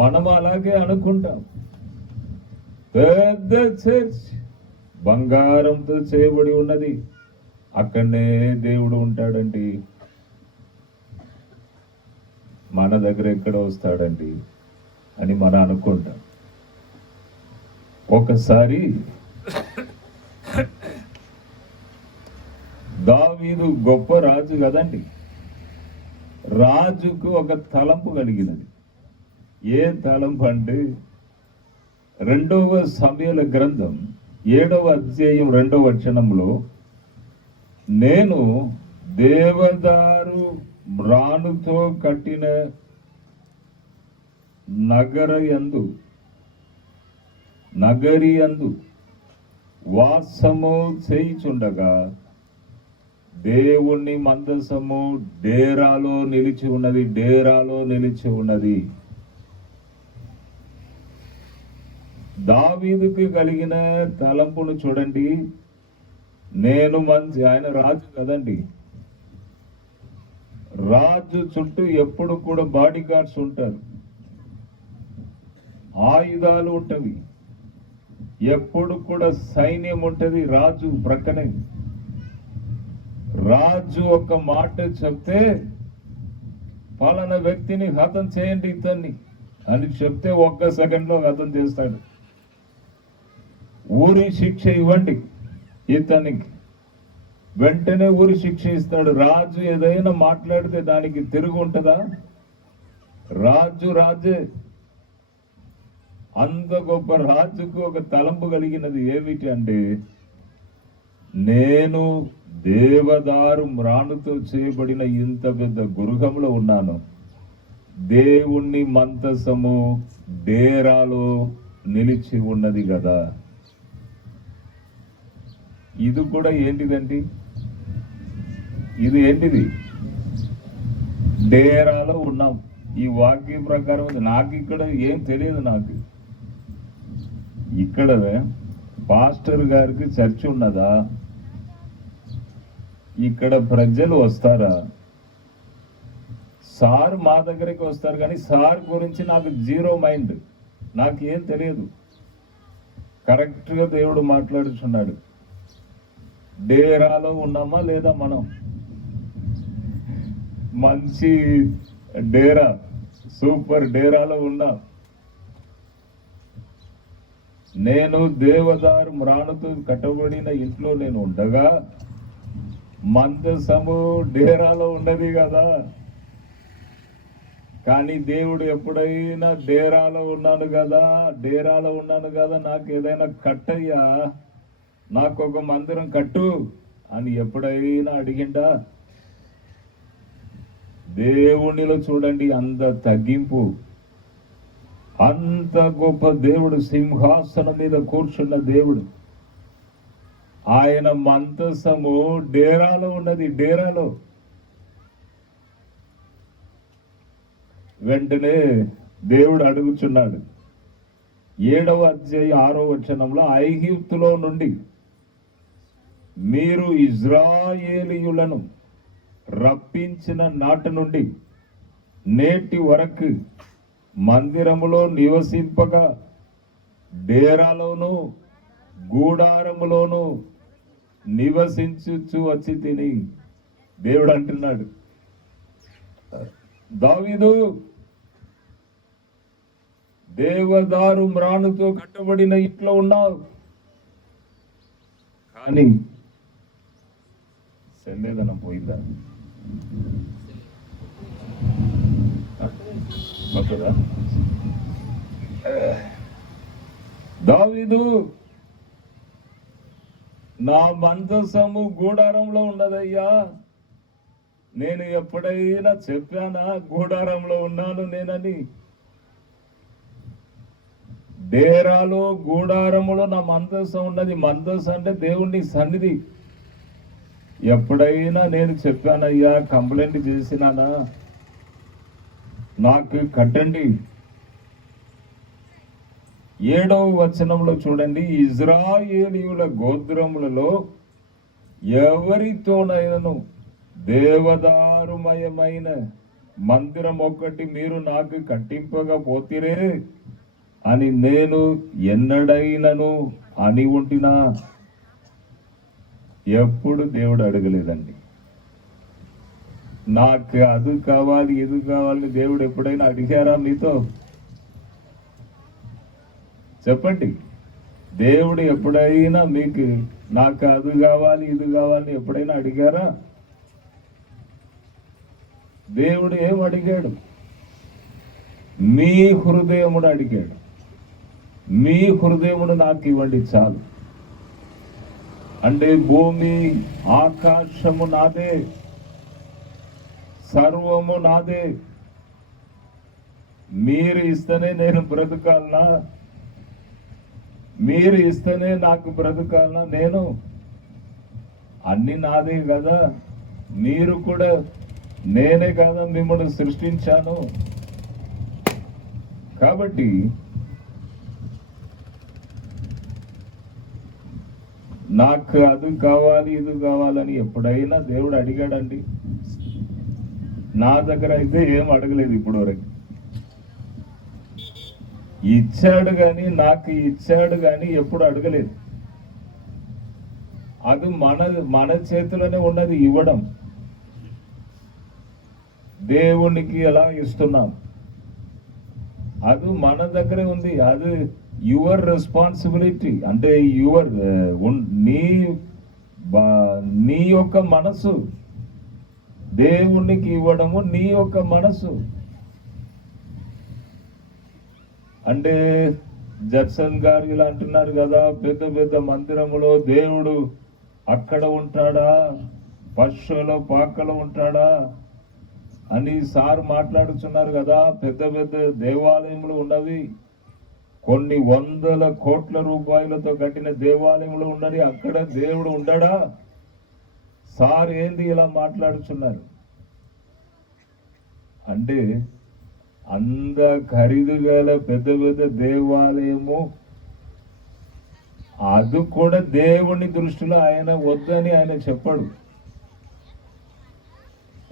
మనం అలాగే అనుకుంటాం. పెద్ద చర్చ్ బంగారంతో చేయబడి ఉన్నది, అక్కడనే దేవుడు ఉంటాడండి. మన దగ్గర ఎక్కడ వస్తాడండి అని మనం అనుకుంటాం. ఒకసారి దావీదు గొప్ప రాజు కదండి. రాజుకు ఒక తలంపు కలిగినది. ఏ తలంపు అంటే 2వ సమూయేలు గ్రంథం 7వ అధ్యాయం 2వ వచనంలో, నేను దేవదారు మ్రానుతో కట్టిన నగరి యందు వాసము చేయుచుండగా దేవుని మందసము డేరాలో నిలిచి ఉన్నది, డేరాలో నిలిచి ఉన్నది. దావీదుకి కలిగిన తలంపును చూడండి. నేను మంచి, ఆయన రాజు కదండి, రాజు చుట్టూ ఎప్పుడు కూడా బాడీ గార్డ్స్ ఉంటారు, ఆయుధాలు ఉంటవి, ఎప్పుడు కూడా సైన్యం ఉంటది రాజు ప్రక్కనే. రాజు ఒక మాట చెప్తే పలానా వ్యక్తిని హతం చేయండి ఇతన్ని అని చెప్తే 1 సెకండ్లో హతం చేస్తాడు. ఊరి శిక్ష ఇవ్వండి ఇతనికి, వెంటనే ఊరి శిక్ష ఇస్తాడు. రాజు ఏదైనా మాట్లాడితే దానికి తిరుగు ఉంటుందా? రాజు రాజే. అంత గొప్ప రాజుకు ఒక తలంపు కలిగినది ఏమిటి అంటే, నేను దేవదారు మ్రాణుతో చేయబడిన ఇంత పెద్ద గృహంలో ఉన్నాను, దేవుణ్ణి మందసము డేరాలో నిలిచి ఉన్నది కదా. ఇది కూడా ఏంటిదండి? ఇది ఏంటిది? డేరాలో ఉన్నాం. ఈ వాక్యం ప్రకారం నాకు ఇక్కడ ఏం తెలియదు. నాకు ఇక్కడ పాస్టర్ గారికి చర్చ్ ఉన్నదా? ఇక్కడ ప్రజలు వస్తారా? సార్ మా దగ్గరికి వస్తారు, కానీ సార్ గురించి నాకు జీరో మైండ్, నాకేం తెలియదు. కరెక్ట్గా దేవుడు మాట్లాడుచున్నాడు. డేరాలో ఉన్నామా లేదా? మనం మంచి డేరా, సూపర్ డేరాలో ఉన్నా. నేను దేవదారు మ్రాణుతో కట్టబడిన ఇంట్లో నేను ఉండగా మందసము డేరాలో ఉండదు కదా. కానీ దేవుడు ఎప్పుడైనా డేరాలో ఉన్నాను కదా, నాకు ఏదైనా కట్టయ్యా, నాకు ఒక మందిరం కట్టు అని ఎప్పుడైనా అడిగిండా? దేవునిలో చూడండి అంత తగ్గింపు, అంత గొప్ప దేవుడు, సింహాసనం మీద కూర్చున్న దేవుడు. ఆయన మందసము డేరాలో ఉన్నది, డేరాలో. వెంటనే దేవుడు అడుగుచున్నాడు 7వ అధ్యాయం 6వ వచనంలో, ఐగుప్తులో నుండి మీరు ఇజ్రాయేలీయులను రప్పించిన నాటి నుండి నేటి వరకు మందిరములో నివసింపగా డేరాలోను గూడారములోను నివసించుచు వచ్చి తిని. దేవుడు అంటున్నాడు, దావీదు దేవదారు మ్రాణుతో కట్టబడిన ఇంట్లో ఉన్నావు, కానీ సెల్లేదనం పోయిందా? దావీదు నా మందసము గూడారంలో ఉన్నదయ్యా. నేను ఎప్పుడైనా చెప్పానా గూడారంలో ఉన్నాను నేనని? డేరాలో గూడారములో నా మందసం ఉన్నది. మందసం అంటే దేవుని సన్నిధి. ఎప్పుడైనా నేను చెప్పానయ్యా, కంప్లైంట్ చేసినానా, నాకు కట్టండి? 7వ వచనంలో చూడండి, ఇజ్రాయేలీయుల గోత్రములలో ఎవరితోనైనను దేవదారుమయమైన మందిరం ఒక్కటి మీరు నాకు కట్టింపకపోతిరే అని నేను ఎన్నడైనను అని ఉంటినా? ఎప్పుడు దేవుడు అడగలేదండి. నాకు అది కావాలి ఇది కావాలి దేవుడు ఎప్పుడైనా అడిగారా మీతో? చెప్పండి. దేవుడు ఎప్పుడైనా మీకు నాకు అది కావాలి ఇది కావాలి ఎప్పుడైనా అడిగారా? దేవుడు ఏం అడిగాడు? మీ హృదయమును అడిగాడు. మీ హృదయమును నాకు ఇవ్వండి చాలు. అంటే భూమి ఆకాశము నాదే, సర్వము నాదే. మీరు ఇస్తేనే నేను బ్రతకాలనా? మీరు ఇస్తేనే నాకు బ్రతకాలనా? అన్ని నాదే కదా, మీరు కూడా నేనే కదా మిమ్మల్ని సృష్టించాను. కాబట్టి నాకు అది కావాలి ఇది కావాలని ఎప్పుడైనా దేవుడు అడిగాడండి? నా దగ్గర అయితే ఏం అడగలేదు ఇప్పుడు వరకు. ఇచ్చాడు కానీ, నాకు ఇచ్చాడు కానీ ఎప్పుడు అడగలేదు. అది మన చేతిలోనే ఉన్నది ఇవ్వడం. దేవునికి ఎలా ఇస్తున్నాం అది మన దగ్గరే ఉంది. అది యువర్ రెస్పాన్సిబిలిటీ. అంటే నీ యొక్క మనసు దేవునికి ఇవ్వడము నీ యొక్క మనసు. అంటే జడ్సన్ గారు ఇలా అంటున్నారు కదా, పెద్ద పెద్ద మందిరములో దేవుడు అక్కడ ఉంటాడా, పశువుల పాకలో ఉంటాడా అని సార్ మాట్లాడుతున్నారు కదా. పెద్ద పెద్ద దేవాలయములు ఉన్నవి, కొన్ని వందల కోట్ల రూపాయలతో కట్టిన దేవాలయములు ఉన్నది, అక్కడ దేవుడు ఉండడా? సార్ ఏంది ఇలా మాట్లాడుతున్నారు అంటే, అంత ఖరీదు గల పెద్ద పెద్ద దేవాలయము అది కూడా దేవుని దృష్టిలో ఆయన వద్దని ఆయన చెప్పాడు.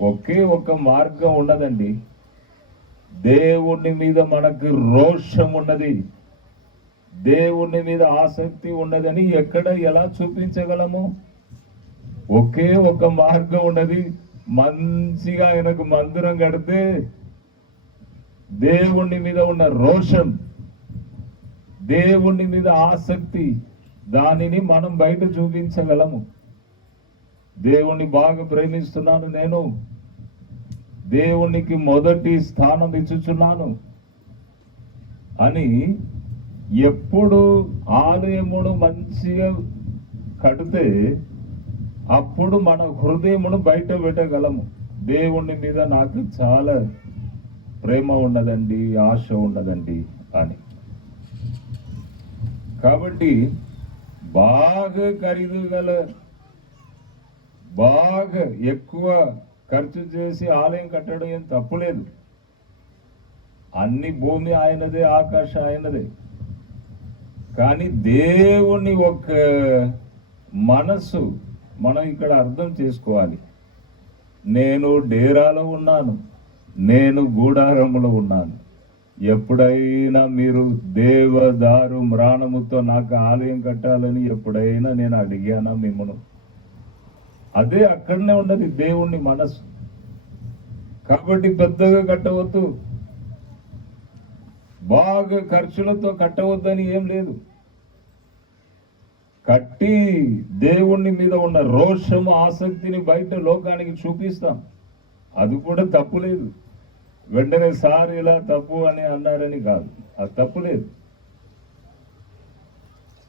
ఒకే ఒక మార్గం ఉన్నదండి. దేవుని మీద మనకు రోషం ఉన్నది, దేవుని మీద ఆసక్తి ఉన్నదని ఎక్కడ ఎలా చూపించగలము? ఒకే ఒక మార్గం ఉన్నది. మంచిగా ఆయనకు మందిరం కడితే దేవుని మీద ఉన్న రోషం, దేవుని మీద ఆసక్తి, దానిని మనం బయట చూపించగలము. దేవుణ్ణి బాగా ప్రేమిస్తున్నాను, నేను దేవునికి మొదటి స్థానం ఇచ్చుచున్నాను అని ఎప్పుడు ఆలయమును మంచిగా కడితే అప్పుడు మన హృదయమును బయట పెట్టగలము. దేవుని మీద నాకు చాలా ప్రేమ ఉన్నదండి, ఆశ ఉన్నదండి అని. కాబట్టి బాగా ఖరీదు గల, బాగా ఎక్కువ ఖర్చు చేసి ఆలయం కట్టడం ఏం తప్పులేదు. అన్ని భూమి ఆయనదే, ఆకాశం ఆయనదే. కానీ దేవుని ఒక మనసు మనం ఇక్కడ అర్థం చేసుకోవాలి. నేను డేరాలో ఉన్నాను, నేను గూడారములో ఉన్నాను. ఎప్పుడైనా మీరు దేవదారు మ్రాణముతో నాకు ఆలయం కట్టాలని ఎప్పుడైనా నేను అడిగానా మిమ్మను? అదే అక్కడనే ఉన్నది దేవుని మనసు. కాబట్టి పెద్దగా కట్టవద్దు, బాగా ఖర్చులతో కట్టవద్దని ఏం లేదు. కట్టి దేవుని మీద ఉన్న రోషము, ఆసక్తిని బయట లోకానికి చూపిస్తాం, అది కూడా తప్పులేదు. వెంటనే సార్ ఇలా తప్పు అని అన్నారని కాదు, అది తప్పులేదు.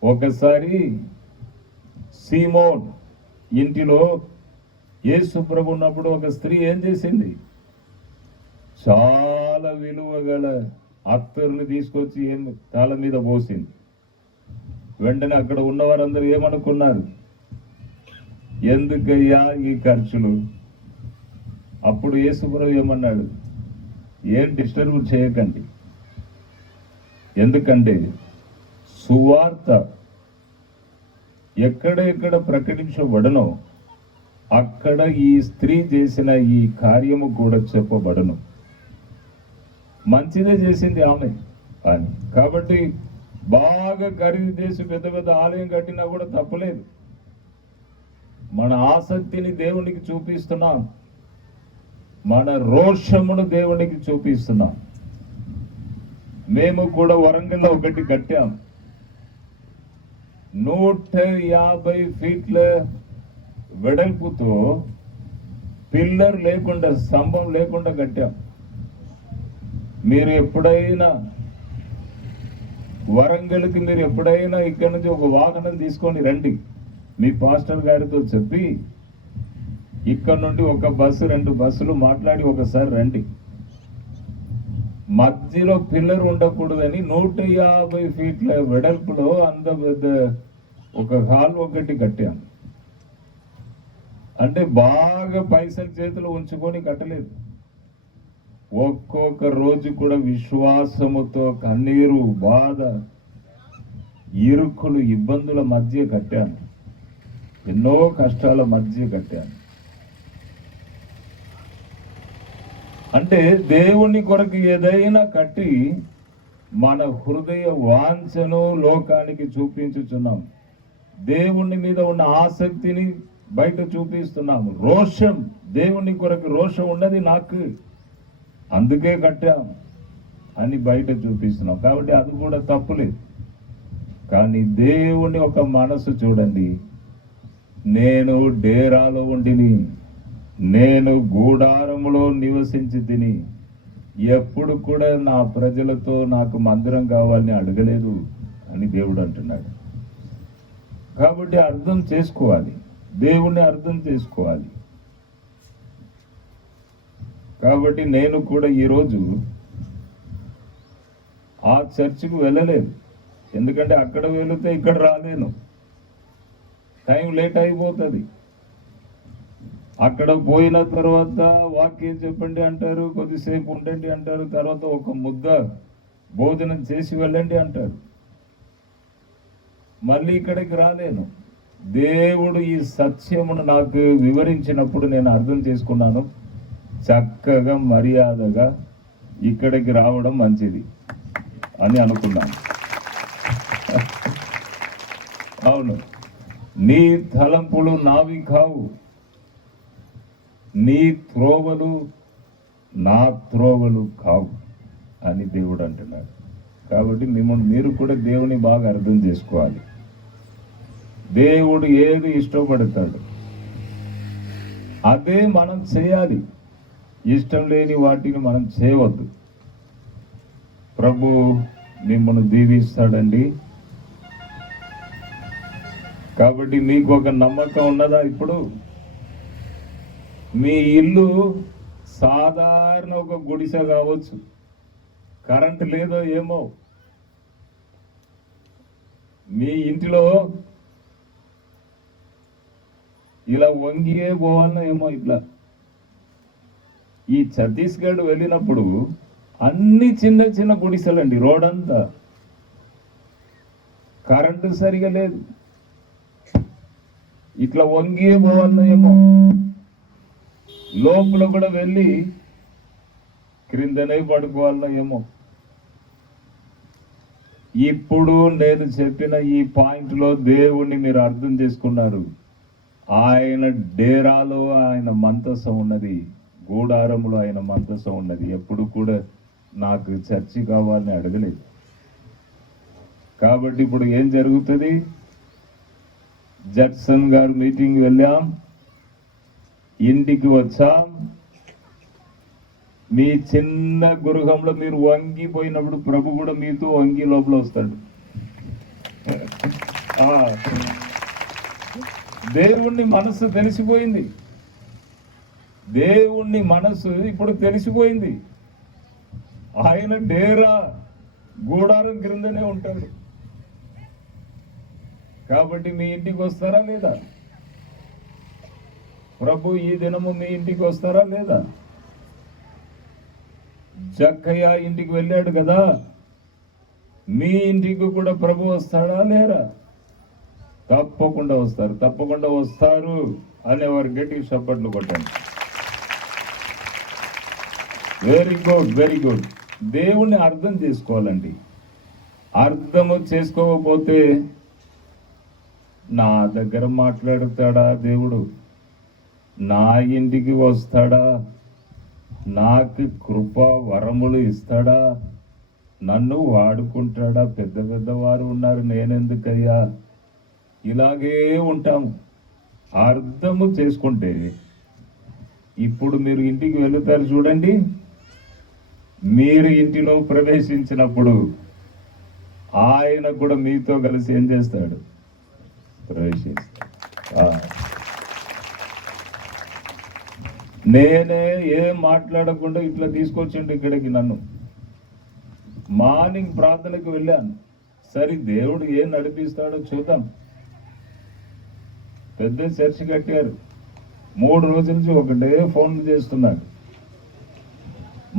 ఒకసారి సీమోన్ ఇంటిలో యేసు ప్రభు ఉన్నప్పుడు ఒక స్త్రీ ఏం చేసింది? చాలా విలువ గల అత్తరుని తీసుకొచ్చి తల మీద పోసింది. వెంటనే అక్కడ ఉన్నవారందరూ ఏమనుకున్నారు? ఎందుకయ్యా ఈ ఖర్చులు? అప్పుడు యేసు ప్రభు ఏమన్నాడు? ఏం డిస్టర్బ్ చేయకండి, ఎందుకంటే సువార్త ఎక్కడెక్కడ ప్రకటించబడనో అక్కడ ఈ స్త్రీ చేసిన ఈ కార్యము కూడా చెప్పబడను. మంచిదే చేసింది ఆమె అని. కాబట్టి బాగా ఖరీదు చేసి పెద్ద పెద్ద ఆలయం కట్టినా కూడా తప్పలేదు. మన ఆసక్తిని దేవునికి చూపిస్తున్నాం, మన రోషమును దేవునికి చూపిస్తున్నాం. మేము కూడా వరంగల్లో ఒకటి కట్టాం, 150 ఫీట్ల వెడల్పుతో, పిల్లర్ లేకుండా, స్తంభం లేకుండా కట్టాం. మీరు ఎప్పుడైనా వరంగల్కి మీరు ఎప్పుడైనా ఇక్కడ నుంచి ఒక వాహనం తీసుకొని రండి, మీ పాస్టర్ గారితో చెప్పి ఇక్కడ నుండి ఒక బస్సు 2 బస్సులు మాట్లాడి ఒకసారి రండి. మధ్యలో పిల్లర్ ఉండకూడదని 150 ఫీట్ల వెడల్పులో అంత పెద్ద ఒక హాల్ ఒకటి కట్టాను. అంటే బాగా పైసలు చేతిలో ఉంచుకొని కట్టలేదు. ఒక్కొక్క రోజు కూడా విశ్వాసముతో కన్నీరు, బాధ, ఇరుకులు, ఇబ్బందుల మధ్య కట్టాను. ఎన్నో కష్టాల మధ్య కట్టాను. అంటే దేవుని కొరకు ఏదైనా కట్టి మన హృదయ వాంఛను లోకానికి చూపించుచున్నాం. దేవుని మీద ఉన్న ఆసక్తిని బయట చూపిస్తున్నాము. రోషం, దేవుని కొరకు రోషం ఉన్నది నాకు, అందుకే కట్టాం అని బయట చూపిస్తున్నాం. కాబట్టి అది కూడా తప్పులేదు. కానీ దేవుని ఒక మనసు చూడండి. నేను డేరాలో ఉండిని, నేను గూడారములో నివసించి తిని, ఎప్పుడు కూడా నా ప్రజలతో నాకు మందిరం కావాలని అడగలేదు అని దేవుడు అంటున్నాడు. కాబట్టి అర్థం చేసుకోవాలి, దేవుణ్ణి అర్థం చేసుకోవాలి. కాబట్టి నేను కూడా ఈరోజు ఆ చర్చికి వెళ్ళలేదు. ఎందుకంటే అక్కడ వెళితే ఇక్కడ రాలేను, టైం లేట్ అయిపోతుంది. అక్కడ పోయిన తర్వాత వాక్యం చెప్పండి అంటారు, కొద్దిసేపు ఉండండి అంటారు, తర్వాత ఒక ముద్ద భోజనం చేసి వెళ్ళండి అంటారు. మళ్ళీ ఇక్కడికి రాలేను. దేవుడు ఈ సత్యమును నాకు వివరించినప్పుడు నేను అర్థం చేసుకున్నాను, చక్కగా మర్యాదగా ఇక్కడికి రావడం మంచిది అని అనుకున్నాను. అవును, నీ తలంపులు నావి కావు, నీ త్రోవలు నా త్రోవలు కావు అని దేవుడు అంటున్నాడు. కాబట్టి మీరు కూడా దేవుని బాగా అర్థం చేసుకోవాలి. దేవుడు ఏది ఇష్టపడతాడు అదే మనం చేయాలి. ఇష్టం లేని వాటిని మనం చేయవద్దు. ప్రభు మిమ్మల్ని దీవిస్తాడండి. కాబట్టి మీకు ఒక నమ్మకం ఉన్నదా? ఇప్పుడు మీ ఇల్లు సాధారణ ఒక గుడిసె కావచ్చు, కరెంట్ లేదో ఏమో, మీ ఇంటిలో ఇలా వంగియే పోవాలనో ఏమో. ఇట్లా ఈ ఛత్తీస్గఢ్ వెళ్ళినప్పుడు అన్ని చిన్న చిన్న గుడిసెలండి, రోడ్ అంతా కరెంటు సరిగా లేదు, ఇట్లా వంగియే పోవాలనో ఏమో. లోపల కూడా వెళ్ళి క్రిందనే పడుకోవాలనో ఏమో. ఇప్పుడు నేను చెప్పిన ఈ పాయింట్లో దేవుణ్ణి మీరు అర్థం చేసుకున్నారు. ఆయన డేరాలో ఆయన మంతసం ఉన్నది, గూడారంలో ఆయన మంతసం ఉన్నది. ఎప్పుడు కూడా నాకు చర్చి కావాలని అడగలేదు. కాబట్టి ఇప్పుడు ఏం జరుగుతుంది? జడ్సన్ గారు మీటింగ్ వెళ్ళాం, ఇంటికి వచ్చాం. మీ చిన్న గృహంలో మీరు వంగిపోయినప్పుడు ప్రభు కూడా మీతో వంగి లోపల వస్తాడు. దేవుణ్ణి మనసు తెలిసిపోయింది, దేవుణ్ణి మనసు ఇప్పుడు తెలిసిపోయింది. ఆయన డేరా గూడారం క్రిందనే ఉంటాడు. కాబట్టి మీ ఇంటికి వస్తారా లేదా? ప్రభు ఈ దినము మీ ఇంటికి వస్తారా లేదా? జక్కయ్య ఇంటికి వెళ్ళాడు కదా, మీ ఇంటికి కూడా ప్రభు వస్తాడా లేరా? తప్పకుండా వస్తారు, తప్పకుండా వస్తారు అనేవారు గట్టిగా చప్పట్లు కొట్టండి. Very good, very good. దేవుణ్ణి అర్థం చేసుకోవాలండి. అర్థము చేసుకోకపోతే నా దగ్గర మాట్లాడుతాడా దేవుడు? నా ఇంటికి వస్తాడా? నాకు కృప వరములు ఇస్తాడా? నన్ను వాడుకుంటాడా? పెద్ద పెద్దవారు ఉన్నారు, నేనెందుకయ్యా? ఇలాగే ఉంటాము. అర్థము చేసుకుంటే ఇప్పుడు మీరు ఇంటికి వెళుతారు చూడండి, మీరు ఇంటిలో ప్రవేశించినప్పుడు ఆయన కూడా మీతో కలిసి ఏం చేస్తాడు? ప్రవేశిస్తాడు. నేనే ఏం మాట్లాడకుండా ఇట్లా తీసుకొచ్చిండు ఇక్కడికి. నన్ను మార్నింగ్ ప్రార్థనకు వెళ్ళాను. సరే దేవుడు ఏం నడిపిస్తాడో చూద్దాం. పెద్ద చర్చి కట్టారు, 3 రోజుల నుంచి ఒకటే ఫోన్లు చేస్తున్నాడు.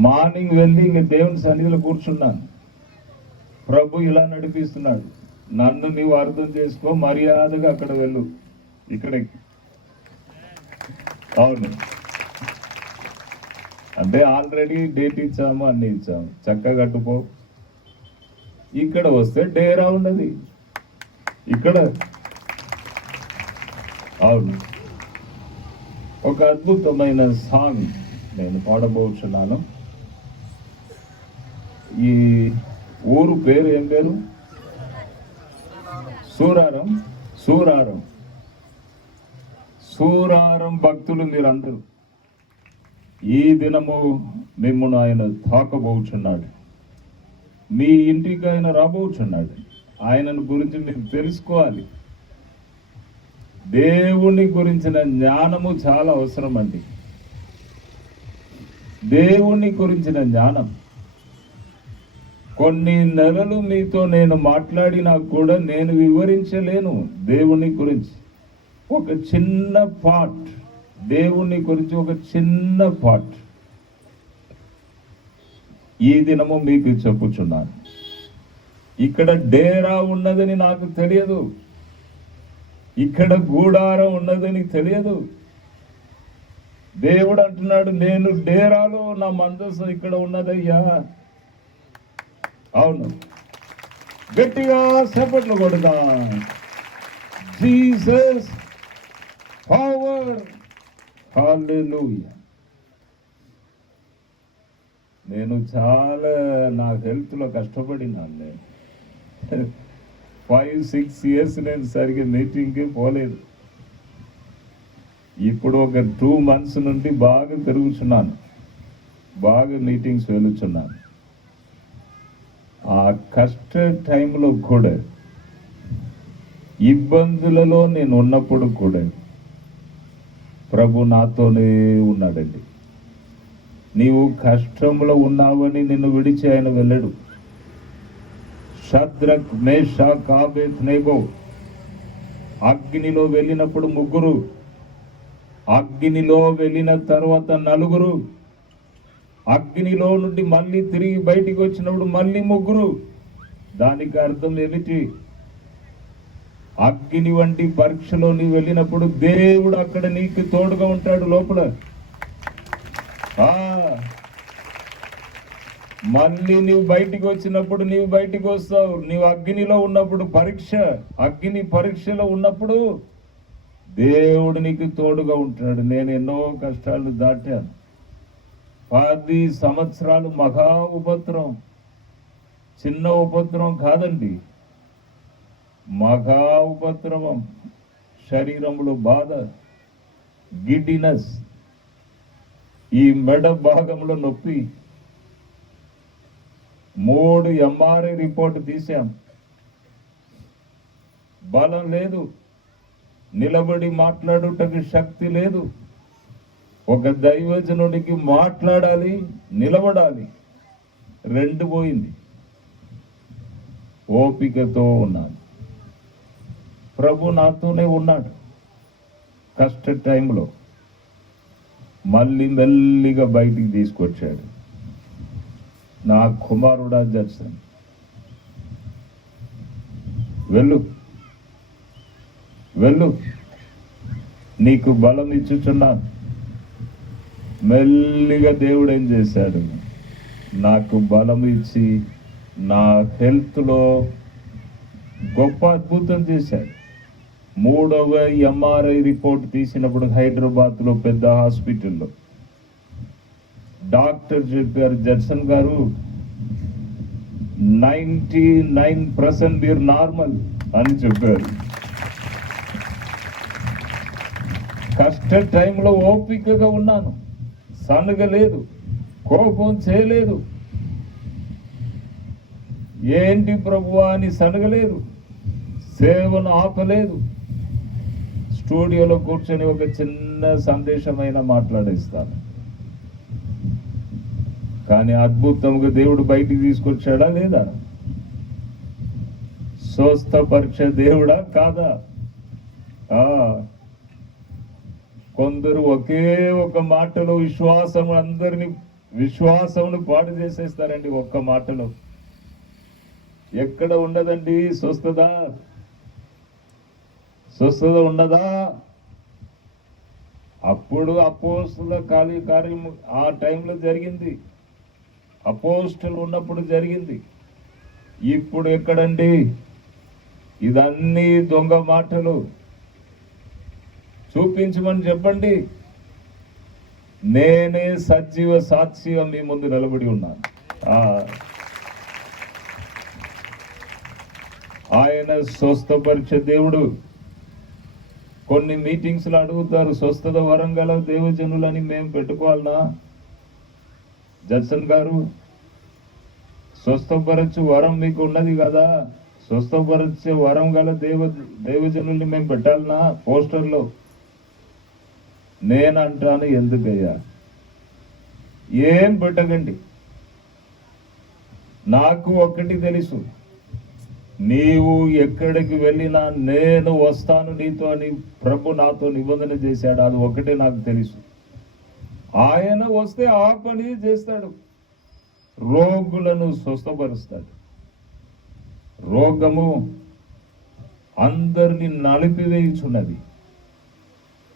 మార్నింగ్ వెళ్ళి ఇంక దేవుని సన్నిధిలో కూర్చున్నాను. ప్రభు ఇలా నడిపిస్తున్నాడు, నన్ను నీవు అర్థం చేసుకో, మర్యాదగా అక్కడ వెళ్ళు, ఇక్కడ అవును అంటే ఆల్రెడీ డేట్ ఇచ్చాము, అన్ని ఇచ్చాము, చక్కగా కట్టుపో. ఇక్కడ వస్తే డేరా ఉన్నది ఇక్కడ. అవును, ఒక అద్భుతమైన సాంగ్ నేను పాడబోతున్నాను. ఈ ఊరు పేరు ఏం పేరు? సూరారం. సూరారం. సూరారం భక్తులు మీరందరూ, ఈ దినము మిమ్మల్ని ఆయన తాకబోచున్నాడు. మీ ఇంటికి ఆయన రాబోచున్నాడు. ఆయనను గురించి మీరు తెలుసుకోవాలి. దేవుని గురించిన జ్ఞానము చాలా అవసరం అండి. దేవుని గురించిన జ్ఞానం. కొన్ని నెలలు మీతో నేను మాట్లాడినా కూడా నేను వివరించలేను దేవుని గురించి. ఒక చిన్న పార్ట్, దేవుని గురించి ఒక చిన్న పార్ట్ ఈ దినము మీకు చెప్పుచున్నాను. ఇక్కడ డేరా ఉన్నదని నాకు తెలియదు, ఇక్కడ గూడారం ఉన్నదని తెలియదు. దేవుడు అంటున్నాడు, నేను డేరాలో నా మందస్సు ఇక్కడ ఉన్నదయ్యా. అవును, గట్టిగా చప్పట్లు కొడదా. Jesus power. హల్లెలూయా. నేను చాలా నా హెల్త్లో కష్టపడినాను. నేను 5-6 years నేను సరిగ్గా మీటింగ్కి పోలేదు. ఇప్పుడు ఒక 2 months నుండి బాగా తిరుగుతున్నాను, బాగా మీటింగ్స్ వెళుతున్నాను. ఆ కష్ట టైంలో కూడా, ఇబ్బందులలో నేను ఉన్నప్పుడు కూడా ప్రభు నాతోనే ఉన్నాడండి. నీవు కష్టంలో ఉన్నావని నిన్ను విడిచి ఆయన వెళ్ళడు. షద్రక్, మేషాక్, అబేద్నెగో అగ్నిలో వెళ్ళినప్పుడు 3, అగ్నిలో వెళ్ళిన తర్వాత 4, అగ్నిలో నుండి మళ్ళీ తిరిగి బయటికి వచ్చినప్పుడు మళ్ళీ 3. దానికి అర్థం ఏమిటి? అగ్ని వంటి పరీక్షలో నీవు వెళ్ళినప్పుడు దేవుడు అక్కడ నీకు తోడుగా ఉంటాడు లోపల. మళ్ళీ నీవు బయటికి వచ్చినప్పుడు నీవు బయటికి వస్తావు. నీవు అగ్నిలో ఉన్నప్పుడు పరీక్ష, అగ్ని పరీక్షలో ఉన్నప్పుడు దేవుడు నీకు తోడుగా ఉంటాడు. నేను ఎన్నో కష్టాలు దాటాను. 10 సంవత్సరాలు మహా ఉపద్రవం, చిన్న ఉపద్రవం కాదండి, మహా ఉపద్రవం. శరీరంలో బాధ, గిడ్డినెస్, ఈ మెడ భాగంలో నొప్పి. 3 MRI రిపోర్ట్ తీసాం. బలం లేదు, నిలబడి మాట్లాడుటకు శక్తి లేదు. ఒక దైవజనుడికి మాట్లాడాలి, నిలబడాలి, 2 పోయింది. ఓపికతో ఉన్నాను. ప్రభు నాతోనే ఉన్నాడు. కష్ట టైంలో మళ్ళీ మెల్లిగా బయటికి తీసుకొచ్చాడు. నా కుమారుడా జడ్సన్, వెళ్ళు వెళ్ళు, నీకు బలం ఇచ్చుచున్నాను. మెల్లిగా దేవుడు ఏం చేశాడు? నాకు బలం ఇచ్చి నా హెల్త్లో గొప్ప అద్భుతం చేశాడు. 3వ MRI రిపోర్ట్ తీసినప్పుడు హైదరాబాద్లో పెద్ద హాస్పిటల్లో డాక్టర్ చెప్పారు, జడ్సన్ గారు 99% మీరు నార్మల్ అని చెప్పారు. కష్ట టైంలో ఓపికగా ఉన్నాను, సనగలేదు, కోపం చేయలేదు. ఏంటి ప్రభువా అని సనగలేదు, సేవను ఆపలేదు. స్టూడియోలో కూర్చొని ఒక చిన్న సందేశమైన మాట్లాడేస్తాను. కానీ అద్భుతంగా దేవుడు బయటికి తీసుకొచ్చాడా లేదా? స్వస్థపరిచే దేవుడా కాదా? కొందరు ఒకే ఒక మాటలో విశ్వాసమును పాడు చేసేస్తారండి. ఒక్క మాటలో ఎక్కడ ఉండదండి స్వస్థత ఉండదా? అప్పుడు అపోస్తుల కార్యం ఆ టైంలో జరిగింది, అపోస్తులు ఉన్నప్పుడు జరిగింది. ఇప్పుడు ఎక్కడండి? ఇదన్నీ దొంగ మాటలు. చూపించమని చెప్పండి, నేనే సజీవ సాక్షిగా మీ ముందు నిలబడి ఉన్నాను. ఆయన స్వస్థపరిచే దేవుడు. కొన్ని మీటింగ్స్ లో అడుగుతారు, స్వస్థత వరం గల దేవజనులని మేము పెట్టుకోవాలనా? జడ్సన్ గారు, స్వస్థపరచు వరం మీకు ఉన్నది కదా, స్వస్థపరిచే వరం గల దేవజనుల్ని మేము పెట్టాలనా పోస్టర్లో? నేనంటాను, ఎందుకయ్యా ఏం పెట్టకండి. నాకు ఒక్కటి తెలుసు, నీవు ఎక్కడికి వెళ్ళినా నేను వస్తాను నీతో అని ప్రభు నాతో నిబంధన చేశాడు. అది ఒకటే నాకు తెలుసు. ఆయన వస్తే ఆ పని చేస్తాడు, రోగులను స్వస్థపరుస్తాడు. రోగము అందరినీ నలిపివేయుచున్నది.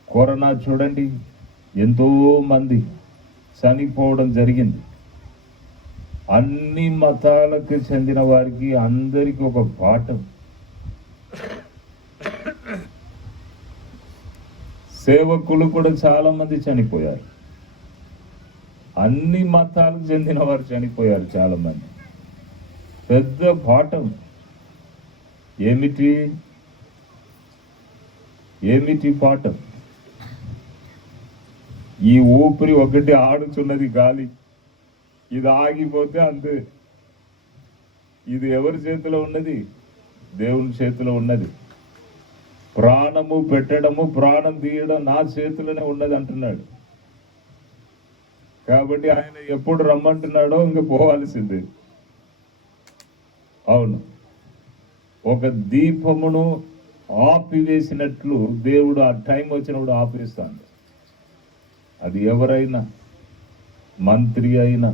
కరోనా చూడండి, ఎంతో మంది చనిపోవడం జరిగింది. అన్ని మతాలకు చెందిన వారికి అందరికీ ఒక పాఠం. సేవకులు కూడా చాలా మంది చనిపోయారు. అన్ని మతాలకు చెందిన వారు చనిపోయారు చాలా మంది. పెద్ద పాఠం ఏమిటి పాఠం? ఈ ఊపిరి ఒకటి ఆడుచున్నది గాలి, ఇది ఆగిపోతే అంతే. ఇది ఎవరి చేతిలో ఉన్నది? దేవుని చేతిలో ఉన్నది. ప్రాణము పెట్టడము ప్రాణం తీయడం నా చేతిలోనే ఉన్నది అంటున్నాడు. కాబట్టి ఆయన ఎప్పుడు రమ్మంటున్నాడో ఇంక పోవాల్సిందే. అవును, ఒక దీపమును ఆపివేసినట్లు దేవుడు ఆ టైం వచ్చినప్పుడు ఆపేస్తాడు. అది ఎవరైనా, మంత్రి అయినా,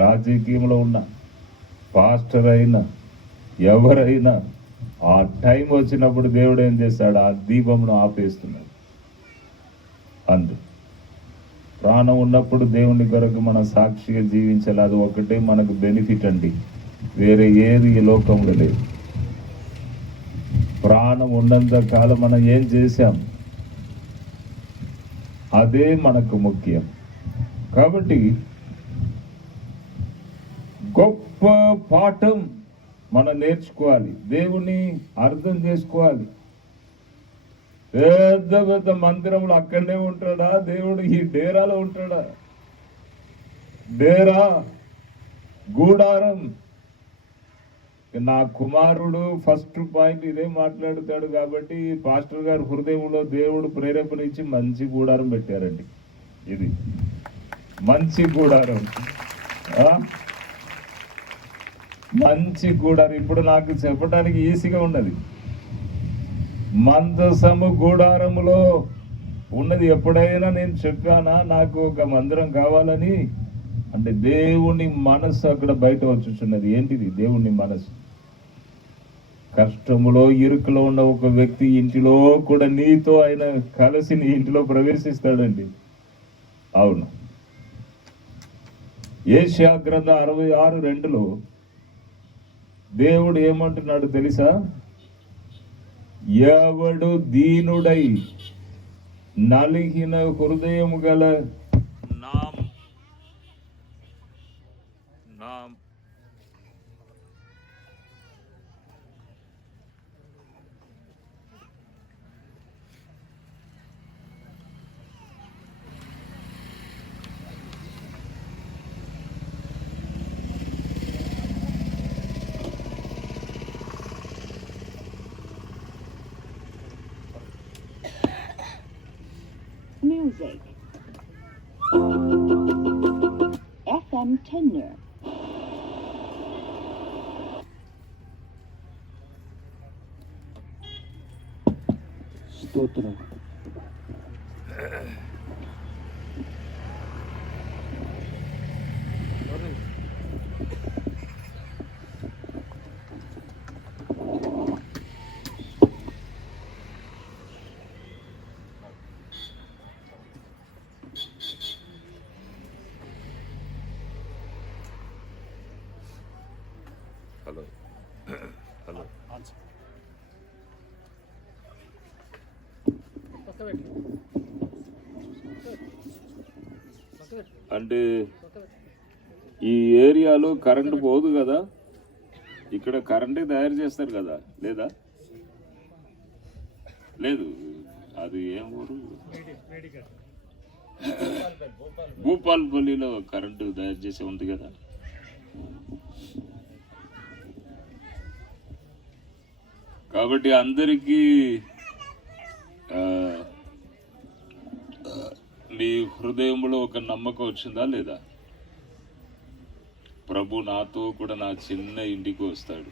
రాజకీయంలో ఉన్న పాస్టర్ అయినా, ఎవరైనా ఆ టైం వచ్చినప్పుడు దేవుడు ఏం చేస్తాడు? ఆ దీపమును ఆపేస్తున్నాడు. ప్రాణం ఉన్నప్పుడు దేవుని కొరకు మన సాక్షిగా జీవించాలి. అది ఒకటే మనకు బెనిఫిట్ అండి, వేరే ఏది ఈ లోకంలో లేదు. ప్రాణం ఉన్నంత కాలం మనం ఏం చేశాం, అదే మనకు ముఖ్యం. కాబట్టి గొప్ప పాఠం మనం నేర్చుకోవాలి, దేవుని అర్థం చేసుకోవాలి. పెద్ద పెద్ద మందిరంలో అక్కడనే ఉంటాడా దేవుడు? ఈ డేరాలో ఉంటాడా? డేరా, గూడారం. నా కుమారుడు ఫస్ట్ పాయింట్ ఇదే మాట్లాడుతాడు కాబట్టి పాస్టర్ గారు హృదయంలో దేవుడు ప్రేరేపణ ఇచ్చి మంచి గూడారం పెట్టారండి. ఇది మంచి గూడారం, మంచి గూడారం. ఇప్పుడు నాకు చెప్పడానికి ఈజీగా ఉన్నది. మందసము గూడారములో ఉన్నది. ఎప్పుడైనా నేను చెప్పానా నాకు ఒక మందిరం కావాలని? అంటే దేవుని మనసు అక్కడ బయట వచ్చుచున్నది. ఏంటిది? దేవుని మనసు. కష్టములో ఇరుకులో ఉన్న ఒక వ్యక్తి ఇంటిలో కూడా నీతో ఆయన కలిసి నీ ఇంటిలో ప్రవేశిస్తాడండి. అవును, యెషయా గ్రంథం 66:2లో దేవుడు ఏమంటున్నాడు తెలుసా? ఎవడు దీనుడై నలిగిన హృదయము గల నా Music. FM tenure. స్తోత్రం. అంటే ఈ ఏరియాలో కరెంటు పోదు కదా, ఇక్కడ కరెంటే తయారు చేస్తారు కదా, లేదా? లేదు, అది ఏం ఊరు? భూపాల్పల్లిలో కరెంటు తయారు చేసే ఉంది కదా. కాబట్టి అందరికీ మీ హృదయంలో ఒక నమ్మకం వచ్చిందా లేదా? ప్రభు నాతో కూడా నా చిన్న ఇంటికి వస్తాడు.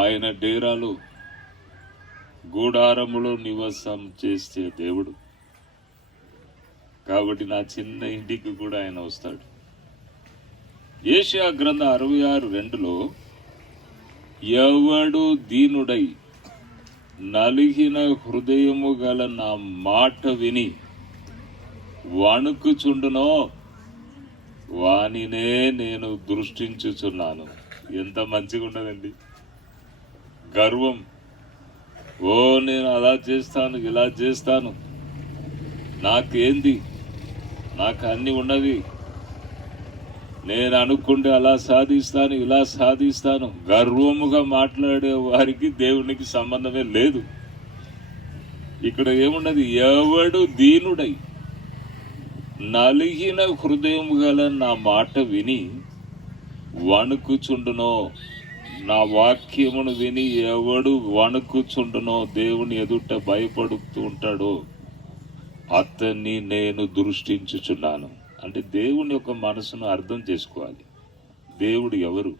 ఆయన డేరాలో గూడారములో నివాసం చేసే దేవుడు. కాబట్టి నా చిన్న ఇంటికి కూడా ఆయన వస్తాడు. యెషయా గ్రంథం 66:2లో ఎవడు దీనుడై నలిగిన హృదయము గల నా మాట విని వణుకుచుండునో వానినే నేను దృష్టించుచున్నాను. ఎంత మంచిగా ఉన్నదండి. గర్వం, ఓ నేను అలా చేస్తాను, ఇలా చేస్తాను, నాకేంది, నాకు అన్ని ఉన్నవి, నేను అనుకుంటే అలా సాధిస్తాను, ఇలా సాధిస్తాను, గర్వముగా మాట్లాడే వారికి దేవునికి సంబంధమే లేదు. ఇక్కడ ఏమున్నది? ఎవడు దీనుడై నలిగిన హృదయము గల నా మాట విని వణుకుచుండునో, నా వాక్యమును విని ఎవడు వణుకుచుండునో, దేవుని ఎదుట భయపడుతూ ఉంటాడో అతన్ని నేను దృష్టించుచున్నాను. అంటే దేవుని యొక్క మనసును అర్థం చేసుకోవాలి. దేవుడు ఎవరు,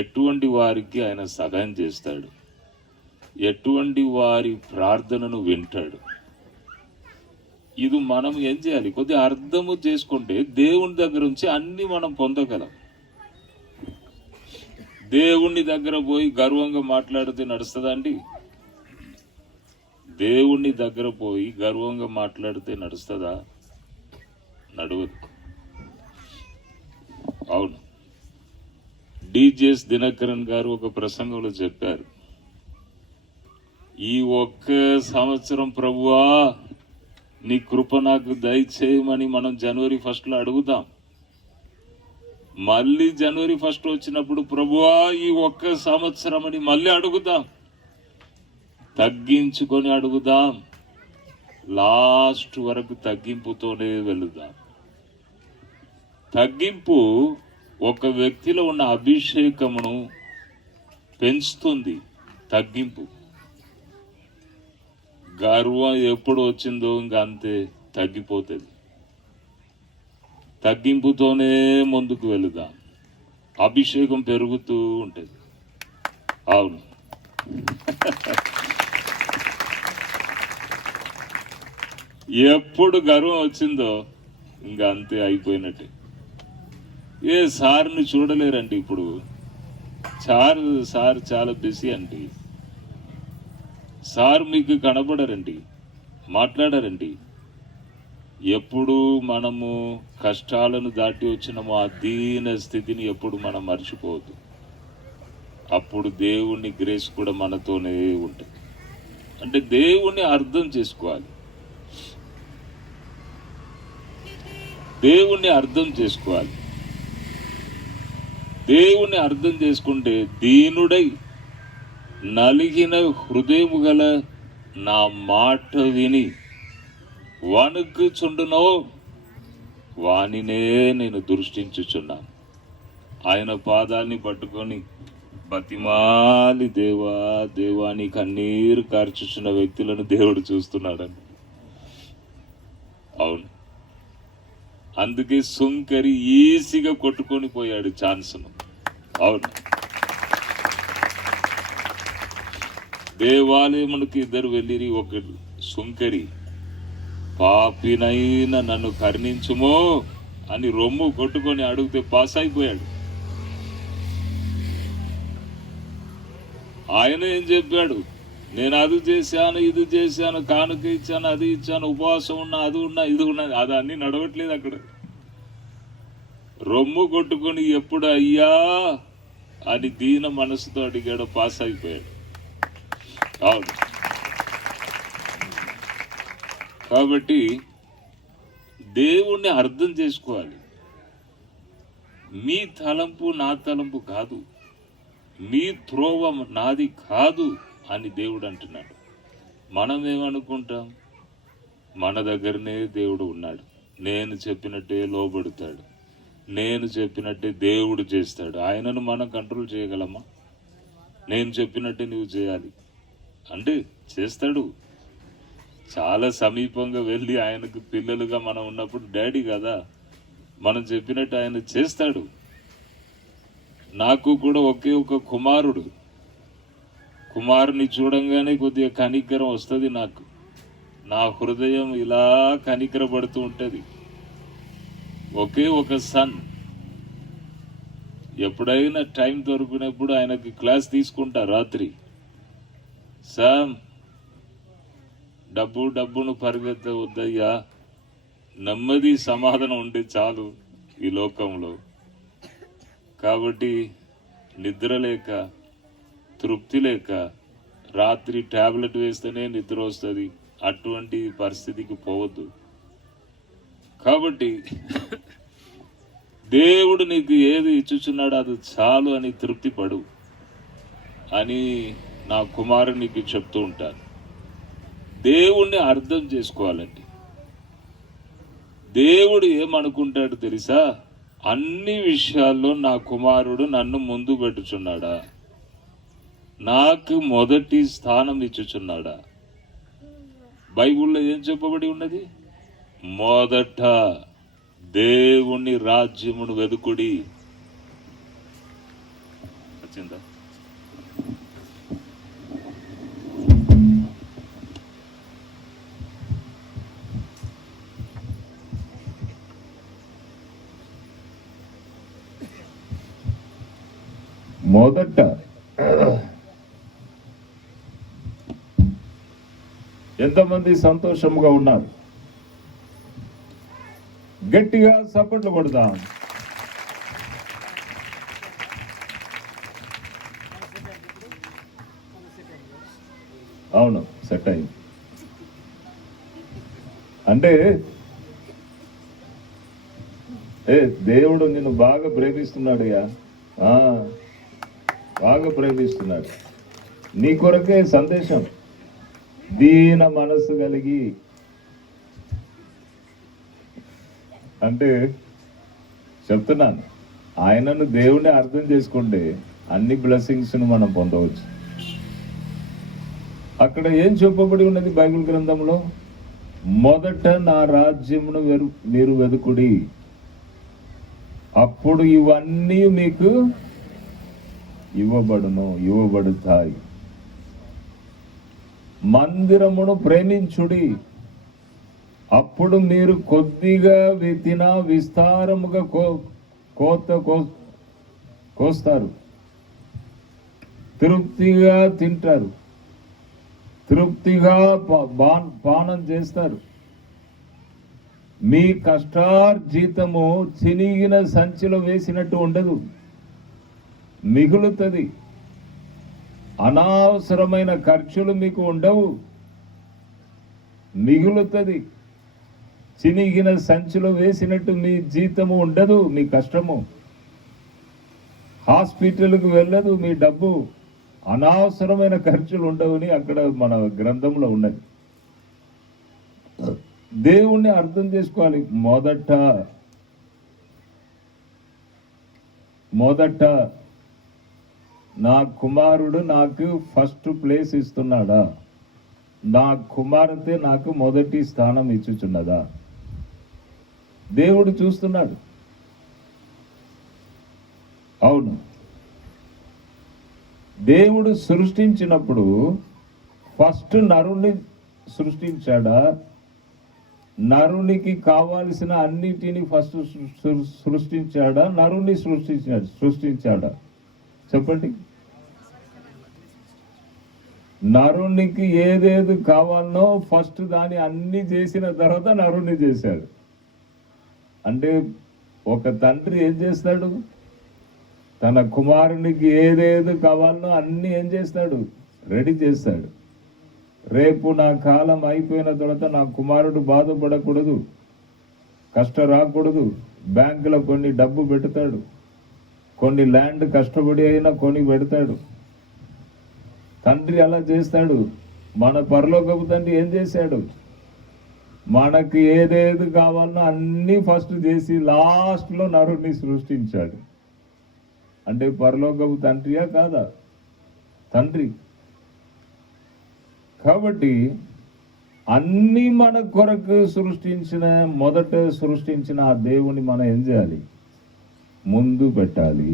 ఎటువంటి వారికి ఆయన సహాయం చేస్తాడు, ఎటువంటి వారి ప్రార్థనను వింటాడు. ఇది మనం ఏం చేయాలి? కొద్దిగా అర్థము చేసుకుంటే దేవుని దగ్గర నుంచి అన్ని మనం పొందగలం. దేవుని దగ్గర పోయి గర్వంగా మాట్లాడితే నడుస్తుందా అండి? దేవుని దగ్గర పోయి గర్వంగా మాట్లాడితే నడుస్తుందా? నడవదు. అవును, డిజెస్ దినకరన్ గారు ఒక ప్రసంగంలో చెప్పారు, ఈ ఒక్క సంవత్సరం ప్రభువా నీ కృప నాకు దయచేయమని మనం జనవరి 1 అడుగుదాం. మళ్ళీ జనవరి 1 వచ్చినప్పుడు ప్రభువా ఈ ఒక్క సంవత్సరం అని మళ్ళీ అడుగుదాం. తగ్గించుకొని అడుగుదాం. లాస్ట్ వరకు తగ్గింపుతోనే వెళుదాం. తగ్గింపు ఒక వ్యక్తిలో ఉన్న అభిషేకమును పెంచుతుంది. తగ్గింపు, గర్వం ఎప్పుడు వచ్చిందో ఇంకా అంతే తగ్గిపోతుంది. తగ్గింపుతోనే ముందుకు వెళుదాం. అభిషేకం పెరుగుతూ ఉంటుంది. అవును, ఎప్పుడు గర్వం వచ్చిందో ఇంకా అంతే అయిపోయినట్టే. ఏ సార్ని చూడలేరండి ఇప్పుడు. సార్ చాలా బిజీ అండి. సార్ మీకు కనబడరండి, మాట్లాడారండి. ఎప్పుడు మనము కష్టాలను దాటి వచ్చినామో ఆ దీన స్థితిని ఎప్పుడు మనం మర్చిపోవద్దు. అప్పుడు దేవుని గ్రేస్ కూడా మనతోనే ఉంటుంది. అంటే దేవుణ్ణి అర్థం చేసుకోవాలి. దేవుణ్ణి అర్థం చేసుకోవాలి. దేవుణ్ణి అర్థం చేసుకుంటే దీనుడై నలిగిన హృదయము గల నా మాట విని వణుకుచుండునో వానినే నేను దృష్టించుచున్నాను. ఆయన పాదాన్ని పట్టుకొని బతిమాలి దేవా దేవా నీ కన్నీరు కార్చుచున్న వ్యక్తులను దేవుడు చూస్తున్నాడని. అవును, అందుకే సుంకరి ఈజీగా కొట్టుకొని పోయాడు ఛాన్స్ను. అవును, దేవాలయమునకు 2 వెళ్ళిరి. ఒక సుంకరి పాపినైనా నన్ను కరుణించుమో అని రొమ్ము కొట్టుకొని అడిగితే పాస్ అయిపోయాడు. ఆయన ఏం చెప్పాడు? నేను అది చేశాను, ఇది చేశాను, కానుక ఇచ్చాను, అది ఇచ్చాను, ఉపవాసం ఉన్నా, అది ఉన్నా, ఇది ఉన్నా. అది అన్ని నడవట్లేదు. అక్కడ రొమ్ము కొట్టుకుని ఎప్పుడు అయ్యా అని దీన మనసుతో అడిగాడు, పాస్ అయిపోయాడు. అవును. కాబట్టి దేవుణ్ణి అర్థం చేసుకోవాలి. మీ తలంపు నా తలంపు కాదు, మీ త్రోవ నాది కాదు అని దేవుడు అంటున్నాడు. మనం ఏమనుకుంటాం? మన దగ్గరనే దేవుడు ఉన్నాడు, నేను చెప్పినట్టే లోబడతాడు, నేను చెప్పినట్టే దేవుడు చేస్తాడు. ఆయనను మనం కంట్రోల్ చేయగలమా? నేను చెప్పినట్టే నువ్వు చేయాలి అంటే చేస్తాడు. చాలా సమీపంగా వెళ్ళి ఆయనకు పిల్లలుగా మనం ఉన్నప్పుడు డాడీ కదా, మనం చెప్పినట్టు ఆయన చేస్తాడు. నాకు కూడా ఒకే ఒక కుమారుడు. కుమారుని చూడంగానే కొద్దిగా కనికరం వస్తుంది నాకు. నా హృదయం ఇలా కనికరపడుతూ ఉంటుంది. ఒకే ఒక సన్. ఎప్పుడైనా టైం దొరికినప్పుడు ఆయనకి క్లాస్ తీసుకుంటా రాత్రి. సామ్, డబ్బును పరిగెత్తవద్దయ్యా, నెమ్మది సమాధానం ఉంటే చాలు ఈ లోకంలో. కాబట్టి నిద్ర లేక, తృప్తి లేక, రాత్రి టాబ్లెట్ వేస్తేనే నిద్ర వస్తుంది, అటువంటి పరిస్థితికి పోవద్దు. కాబట్టి దేవుడు నీకు ఏది ఇచ్చుచున్నాడో అది చాలు అని తృప్తి పడు అని నా కుమారునికి చెప్తూ ఉంటాను. దేవుణ్ణి అర్థం చేసుకోవాలండి. దేవుడు ఏమనుకుంటాడు తెలుసా? అన్ని విషయాల్లో నా కుమారుడు నన్ను ముందు పెట్టుచున్నాడా, నాకు మొదటి స్థానం ఇచ్చుచున్నాడా? బైబిల్లో ఏం చెప్పబడి ఉన్నది? మొదట దేవుని రాజ్యమును వెదుకుడి. వచ్చిందా? మొదట ఎంతమంది సంతోషంగా ఉన్నారు? గట్టిగా చప్పట్లు కొడదాం. అవును, సెట్ అయింది. అంటే దేవుడు నిన్ను బాగా ప్రేమిస్తున్నాడుయా, బాగా ప్రేమిస్తున్నాడు. నీ కొరకే సందేశం. దీన మనస్సు కలిగి అంటే చెప్తున్నాను, ఆయనను దేవుణ్ణి అర్థం చేసుకుంటే అన్ని బ్లెస్సింగ్స్ను మనం పొందవచ్చు. అక్కడ ఏం చెప్పబడి ఉన్నది బైబిల్ గ్రంథంలో? మొదట నా రాజ్యమును మీరు వెదుకుడి, అప్పుడు ఇవన్నీ మీకు ఇవ్వబడుతాయి. మందిరమును ప్రేమించుడి, అప్పుడు మీరు కొద్దిగా విత్తినా విస్తారముగా కోస్తారు, తృప్తిగా తింటారు, తృప్తిగా పానం చేస్తారు. మీ కష్టార్జితము చినిగిన సంచిలో వేసినట్టు ఉండదు, మిగులుతుంది. అనవసరమైన ఖర్చులు మీకు ఉండవు, మిగులుతుంది. చినిగిన సంచిలో వేసినట్టు మీ జీతము ఉండదు, మీ కష్టము. హాస్పిటల్కు వెళ్ళదు మీ డబ్బు, అనవసరమైన ఖర్చులు ఉండవని అక్కడ మన గ్రంథంలో ఉన్నది. దేవుణ్ణి అర్థం చేసుకోవాలి. మొదట నా కుమారుడు నాకు ఫస్ట్ ప్లేస్ ఇస్తున్నాడా, నా కుమార్తె నాకు మొదటి స్థానం ఇచ్చుచున్నదా? దేవుడు చూస్తున్నాడు. అవును, దేవుడు సృష్టించినప్పుడు ఫస్ట్ నరుణ్ణి సృష్టించాడా? నరునికి కావాల్సిన అన్నిటినీ ఫస్ట్ సృష్టించాడా? నరుణ్ణి సృష్టించాడా? చెప్పండి. నరునికి ఏదేది కావాలనో ఫస్ట్ దాన్ని అన్ని చేసిన తర్వాత నరుణ్ణి చేశాడు. అంటే ఒక తండ్రి ఏం చేస్తాడు? తన కుమారునికి ఏదేది కావాలనో అన్నీ ఏం చేస్తాడు? రెడీ చేస్తాడు. రేపు నా కాలం అయిపోయిన తర్వాత నా కుమారుడు బాధపడకూడదు, కష్టం రాకూడదు, బ్యాంకులో కొన్ని డబ్బు పెడతాడు, కొన్ని ల్యాండ్ కష్టపడి అయినా కొని పెడతాడు. తండ్రి అలా చేస్తాడు. మన పరలోకపు తండ్రి ఏం చేశాడు? మనకి ఏదేది కావాలనో అన్నీ ఫస్ట్ చేసి లాస్ట్లో నరుని సృష్టించాడు. అంటే పరలోకపు తండ్రియా కాదా? తండ్రి. కాబట్టి అన్నీ మన కొరకు మొదట సృష్టించిన ఆ దేవుని మనం ఏం చేయాలి? ముందు పెట్టాలి.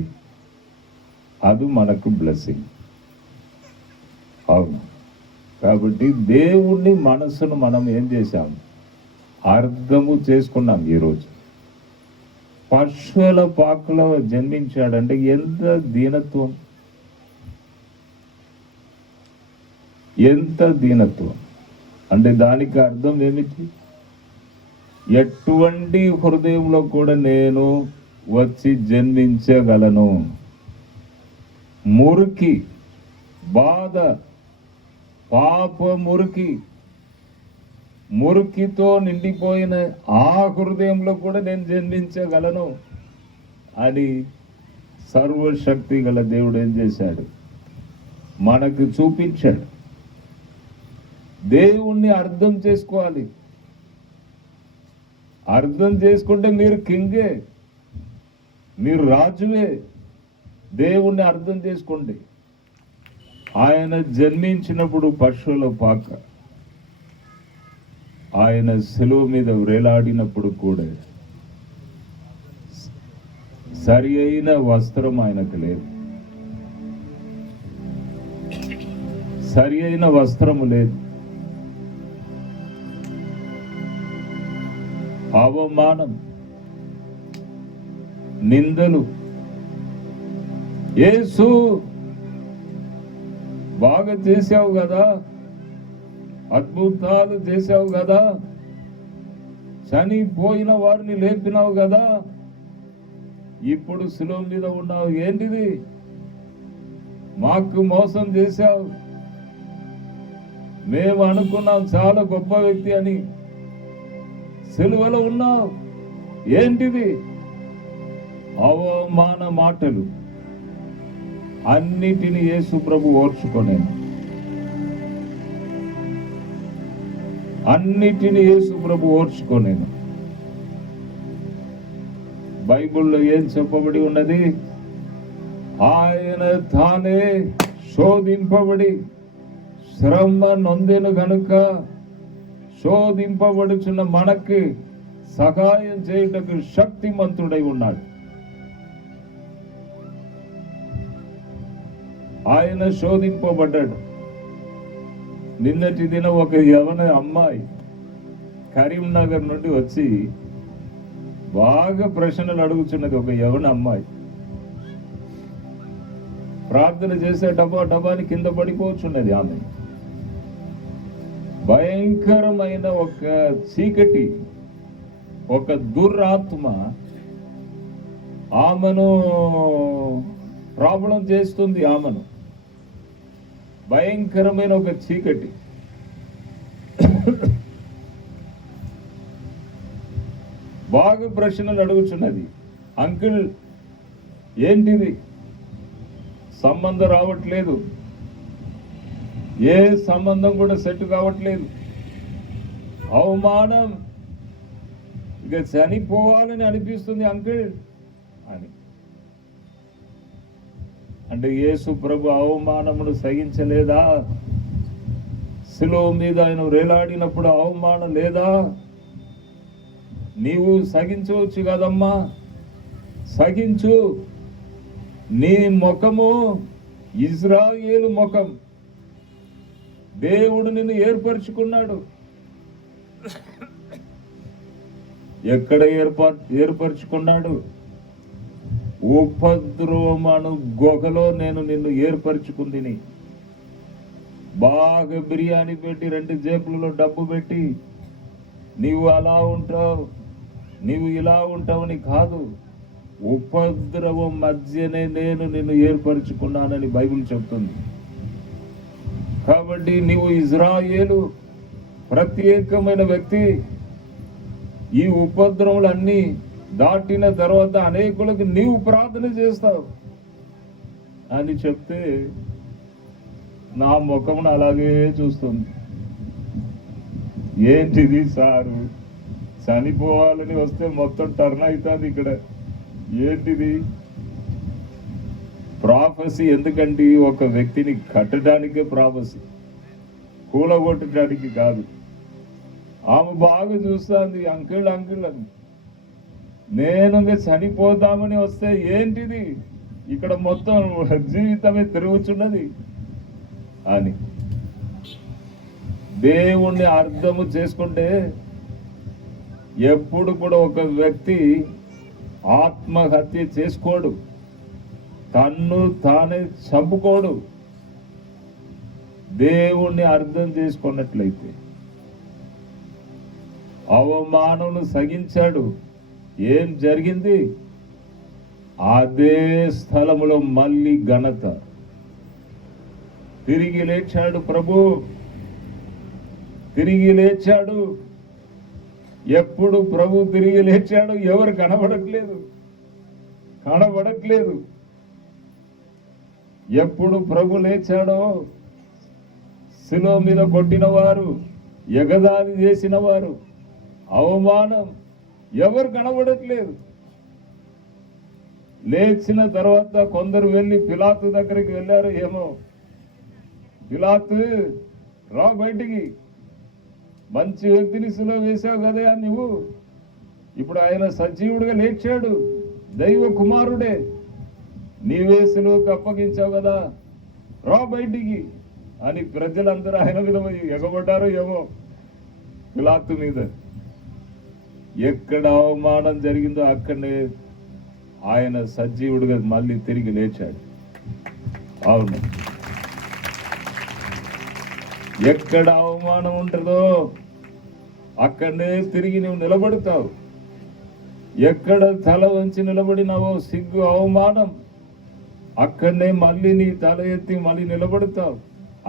అది మనకు బ్లెస్సింగ్. అవును. కాబట్టి దేవుని మనసును మనం ఏం చేశాం? అర్థము చేసుకున్నాం. ఈరోజు పశువుల పాకలో జన్మించాడంటే ఎంత దీనత్వం, ఎంత దీనత్వం. అంటే దానికి అర్థం ఏమిటి? ఎటువంటి హృదయంలో కూడా నేను వచ్చి జన్మించగలను. మురికి, బాధ, పాప మురికితో నిండిపోయిన ఆ హృదయంలో కూడా నేను జన్మించగలను అని సర్వశక్తి గల దేవుడు ఏం చేశాడు? మనకు చూపించాడు. దేవుణ్ణి అర్థం చేసుకోవాలి. అర్థం చేసుకుంటే మీరు కింగే, మీరు రాజువే. దేవుణ్ణి అర్థం చేసుకోండి. ఆయన జన్మించినప్పుడు పశువుల పాక, ఆయన శిలువ మీద వేలాడినప్పుడు కూడా సరి అయిన వస్త్రం ఆయనకు లేదు, సరి అయిన వస్త్రము లేదు. అవమానం, నిందలు. యేసు బాగా చేశావు కదా, అద్భుతాలు చేశావు కదా, చనిపోయిన వారిని లేపినావు కదా, ఇప్పుడు శిలువ మీద ఉన్నావు, ఏంటిది? మాకు మోసం చేశావు, మేము అనుకున్నాం చాలా గొప్ప వ్యక్తి అని, సిలువలో ఉన్నావు, ఏంటిది? అవమాన మాటలు అన్నిటిని యేసు ప్రభు ఓర్చుకోలేను. అన్నిటిని యేసు ప్రభు ఓర్చుకోలేను. బైబిల్లో ఏం చెప్పబడి ఉన్నది? ఆయన తానే శోధింపబడి శ్రమ నొందెను గనుక శోధింపబడుచున్న మనకి సహాయం చేయుటకు శక్తిమంతుడై ఉన్నాడు. ఆయన శోధింపబడ్డాడు. నిన్నటి దినం ఒక యవన అమ్మాయి కరీంనగర్ నుండి వచ్చి బాగా ప్రశ్నలు అడుగుతున్నది. ఒక యవన అమ్మాయి ప్రార్థన చేసే డబ్బాని కింద పడిపోవచ్చున్నది. ఆమె భయంకరమైన ఒక చీకటి, ఒక దురాత్మ ఆమెను ప్రాబ్లం చేస్తుంది. ఆమెను భయంకరమైన ఒక చీకటి. బాగా ప్రశ్నలు అడుగుతున్నది. అంకుల్ ఏంటిది? సంబంధం రావట్లేదు, ఏ సంబంధం కూడా సెట్ కావట్లేదు, అవమానం, ఇక చనిపోవాలని అనిపిస్తుంది అంకుల్ అని. అంటే యేసు ప్రభు అవమానమును సహించలేదా? శిలువ మీద ఆయన వేలాడినప్పుడు అవమానం లేదా? నీవు సహించవచ్చు కదమ్మా, సహించు. నీ ముఖము ఇజ్రాయేలు ముఖం. దేవుడు నిన్ను ఏర్పరచుకున్నాడు. ఎక్కడ ఏర్పరచుకున్నాడు? ఉపద్రవమను గుహలో నేను నిన్ను ఏర్పరచుకుందిని. బాగా బిర్యానీ పెట్టి 2 జేబులలో డబ్బు పెట్టి నీవు అలా ఉంటావు, నీవు ఇలా ఉంటావని కాదు. ఉపద్రవం మధ్యనే నేను నిన్ను ఏర్పరచుకున్నానని బైబిల్ చెప్తుంది. కాబట్టి నీవు ఇజ్రాయేలు ప్రత్యేకమైన వ్యక్తి. ఈ ఉపద్రవములన్నీ దాటిన తర్వాత అనేకులకు నీవు ప్రార్థన చేస్తావు అని చెప్తే నా ముఖమును అలాగే చూస్తుంది. ఏంటిది సారు, చనిపోవాలని వస్తే మొత్తం టర్న్ అవుతుంది ఇక్కడ, ఏంటిది ప్రాఫెసీ? ఎందుకంటే ఒక వ్యక్తిని కట్టడానికే ప్రాఫెసీ, కూలగొట్టడానికి కాదు. ఆమె బాగా చూస్తుంది, అంకిల్ అంకిల్ అని. నేను చనిపోదామని వస్తే ఏంటిది ఇక్కడ మొత్తం జీవితమే తిరుగుచున్నది అని. దేవుణ్ణి అర్థము చేసుకుంటే ఎప్పుడు కూడా ఒక వ్యక్తి ఆత్మహత్య చేసుకోడు, తన్ను తానే చంపుకోడు. దేవుణ్ణి అర్థం చేసుకున్నట్లయితే అవమానం సగించాడు. ఏం జరిగింది? అదే స్థలములో మళ్ళీ ఘనత. తిరిగి లేచాడు ప్రభు, తిరిగి లేచాడు. ఎప్పుడు ప్రభు తిరిగి లేచాడు? ఎవరు కనబడట్లేదు. ఎప్పుడు ప్రభు లేచాడో శిలువ మీద కొట్టిన వారు, ఎగదాడి చేసిన వారు, అవమానం, ఎవరు కనబడట్లేదు. లేచిన తర్వాత కొందరు వెళ్ళి పిలాతు దగ్గరికి వెళ్ళారు. ఏమో, పిలాతు రా బయటికి, మంచి వ్యక్తిని శిలువ వేశావు కదా నువ్వు, ఇప్పుడు ఆయన సజీవుడిగా లేచాడు, దైవ కుమారుడే, నీవే శిలువకు అప్పగించావు కదా, రా బయటికి అని ప్రజలందరూ ఆయన మీద ఎగబడ్డారో ఏమో పిలాతు మీద. ఎక్కడ అవమానం జరిగిందో అక్కడనే ఆయన సజీవుడిగా మళ్ళీ తిరిగి లేచాడు. అవును, ఎక్కడ అవమానం ఉంటుందో అక్కడనే తిరిగి నువ్వు నిలబడతావు. ఎక్కడ తల వంచి నిలబడినావో సిగ్గు, అవమానం, అక్కడనే మళ్ళీ నీ తల ఎత్తి మళ్ళీ నిలబడతావు.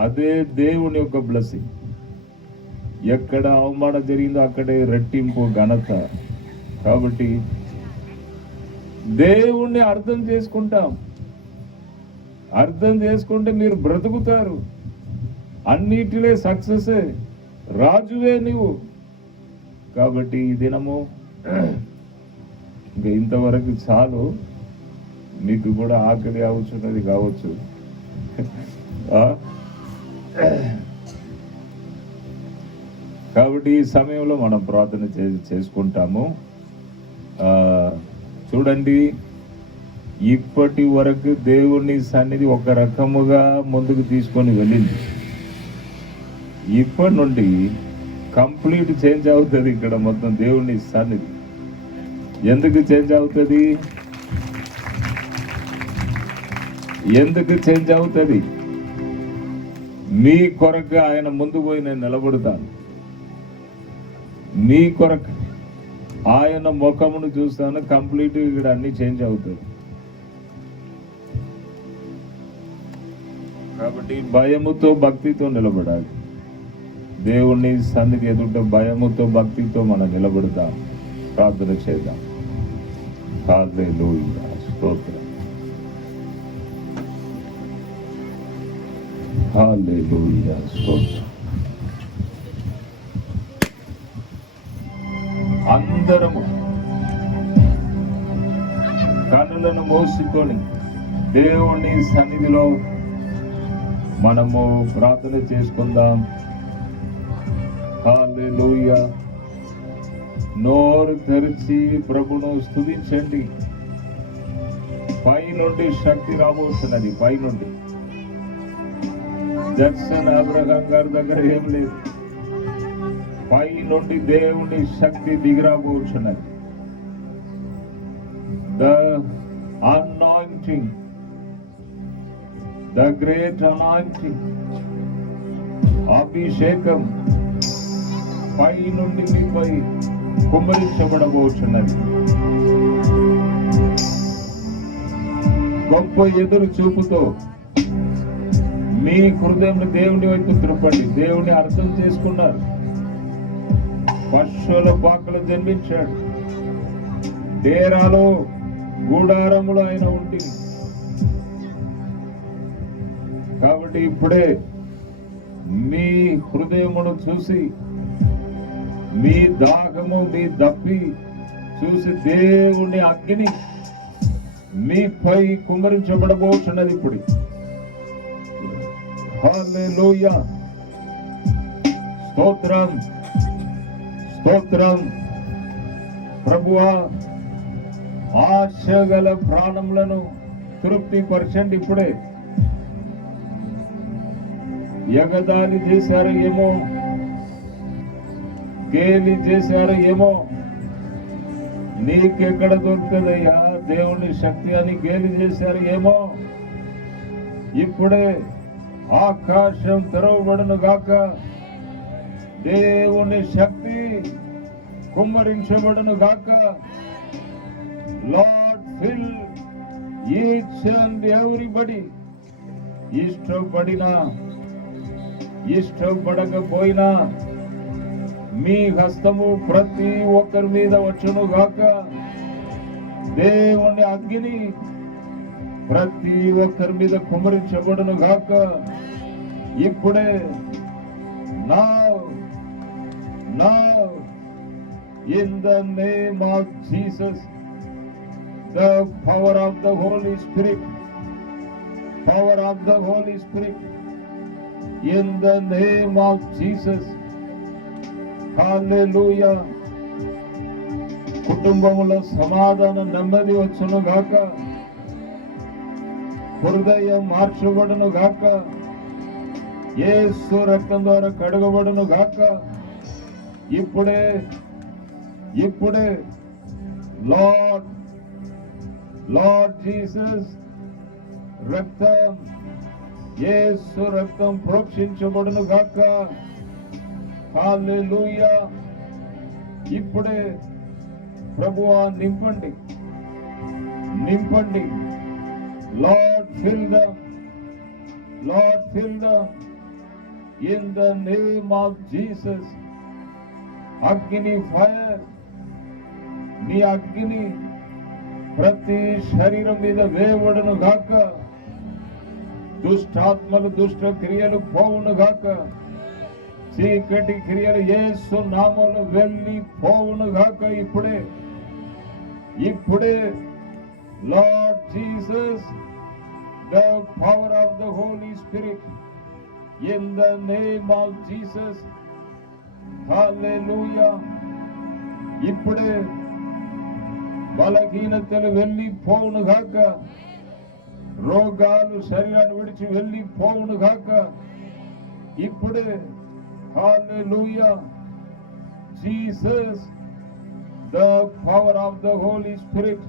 అదే దేవుని యొక్క బ్లెస్సింగ్. ఎక్కడ అవమానం జరిగిందో అక్కడే రెట్టింపు ఘనత. కాబట్టి దేవుణ్ణి అర్థం చేసుకుంటాం. అర్థం చేసుకుంటే మీరు బ్రతుకుతారు. అన్నిటిలో సక్సెసే, రాజువే నీవు. కాబట్టి ఈ దినము ఇంకా ఇంతవరకు చాలు. మీకు కూడా ఆకలి అవుతున్నది కావచ్చు. కాబట్టి ఈ సమయంలో మనం ప్రార్థన చేసుకుంటాము. చూడండి, ఇప్పటి వరకు దేవుని సన్నిధి ఒక రకముగా ముందుకు తీసుకొని వెళ్ళింది. ఇప్పటి నుండి కంప్లీట్ చేంజ్ అవుతుంది ఇక్కడ మొత్తం దేవుని సన్నిధి. ఎందుకు చేంజ్ అవుతుంది? మీ కొరకు ఆయన ముందు పోయి నేను నిలబడతాను. మీ కొరకు ఆయన ముఖమును చూస్తాను. కంప్లీట్ ఇక్కడ అన్ని చేంజ్ అవుతుంది. కాబట్టి భయముతో భక్తితో నిలబడాలి. దేవుణ్ణి సన్నిధి ఎదుట భయముతో భక్తితో మనం నిలబడతాం. ప్రార్థన చేద్దాం. హల్లెలూయా, స్తోత్రం. హల్లెలూయా, స్తోత్రం. అందరము కన్నులను మోసుకొని దేవుని సన్నిధిలో మనము ప్రార్థన చేసుకుందాం. హల్లెలూయా. నోరు తెరిచి ప్రభును స్తుతించండి. పై నుండి శక్తి రాబోతున్నది. పై నుండి జక్సన్ అబ్రహాం గారి దగ్గర ఏం లేదు. పై నుండి దేవుని శక్తి దిగిరాబోతున్నది. The anointing, the great anointing, అభిషేకం పై నుండి మీపై కుమ్మరించబడబోతున్నది. గొప్ప ఎదురు చూపుతో మీ హృదయం దేవుని వైపు త్రిప్పండి. దేవుని అర్థం చేసుకున్నారు. పశువుల పాకలు జన్మించాడు. డేరాలో గూడారములో ఆయన ఉండి, కాబట్టి ఇప్పుడే మీ హృదయమును చూసి, మీ దాహము, మీ దప్పి చూసి దేవుని అగ్ని మీపై కుమ్మరించబడబోతున్నది ఇప్పుడు. హల్లెలూయా, స్తోత్రం, స్తోత్రం. ప్రభువా, ఆశగల ప్రాణములను తృప్తిపరచండి. ఇప్పుడే ఎగదాలి చేశారు ఏమో, గేలి చేశారు ఏమో, నీకెక్కడ దొరుకుతుందయ్యా దేవుని శక్తి అని గేలి చేశారు ఏమో. ఇప్పుడే ఆకాశం తెరవబడును గాక, దేవుని శక్తి కుమ్మరించబడును గాక. Lord fill each and everybody. ఇష్టపడినా ఇష్టపడకపోయినా మీ హస్తము ప్రతి ఒక్కరి మీద వచ్చును గాక. దేవుని అగ్ని ప్రతి ఒక్కరి మీద కుమ్మరించబడును గాక. ఇప్పుడే now in the name of Jesus, the power of the Holy Spirit, in the name of Jesus. Hallelujah. కుటుంబములో సమాధానం, నెమ్మది వచ్చును గాక. హృదయం మార్చబడును గాక. యేసు రక్తం ద్వారా కడగబడును గాక. ఇప్పుడే లార్డ్ జీసస్ రక్తం, యేసు రక్తం ప్రోక్షించబడును గాక. హల్లెలూయా. ఇప్పుడే ప్రభువా నింపండి. Lord fill dum in the name of Jesus. అగ్ని, ఫైర్, నీ అగ్ని ప్రతి శరీరం మీద వేయబడును గాక. దుష్టాత్మలు, దుష్ట క్రియలు పోవును గాక. చీకటి క్రియలు యేసు నామములో వెళ్ళి పోవును గాక. ఇప్పుడే lord Jesus, the power of the Holy Spirit, in the name of Jesus. Hallelujah. ఇప్పుడే బలహీనతలు వెళ్ళి పోవును గాక. రోగాలు శరీరాన్ని విడిచి వెళ్ళి పోవును గాక. ఇప్పుడే hallelujah. Jesus, the power of the Holy Spirit.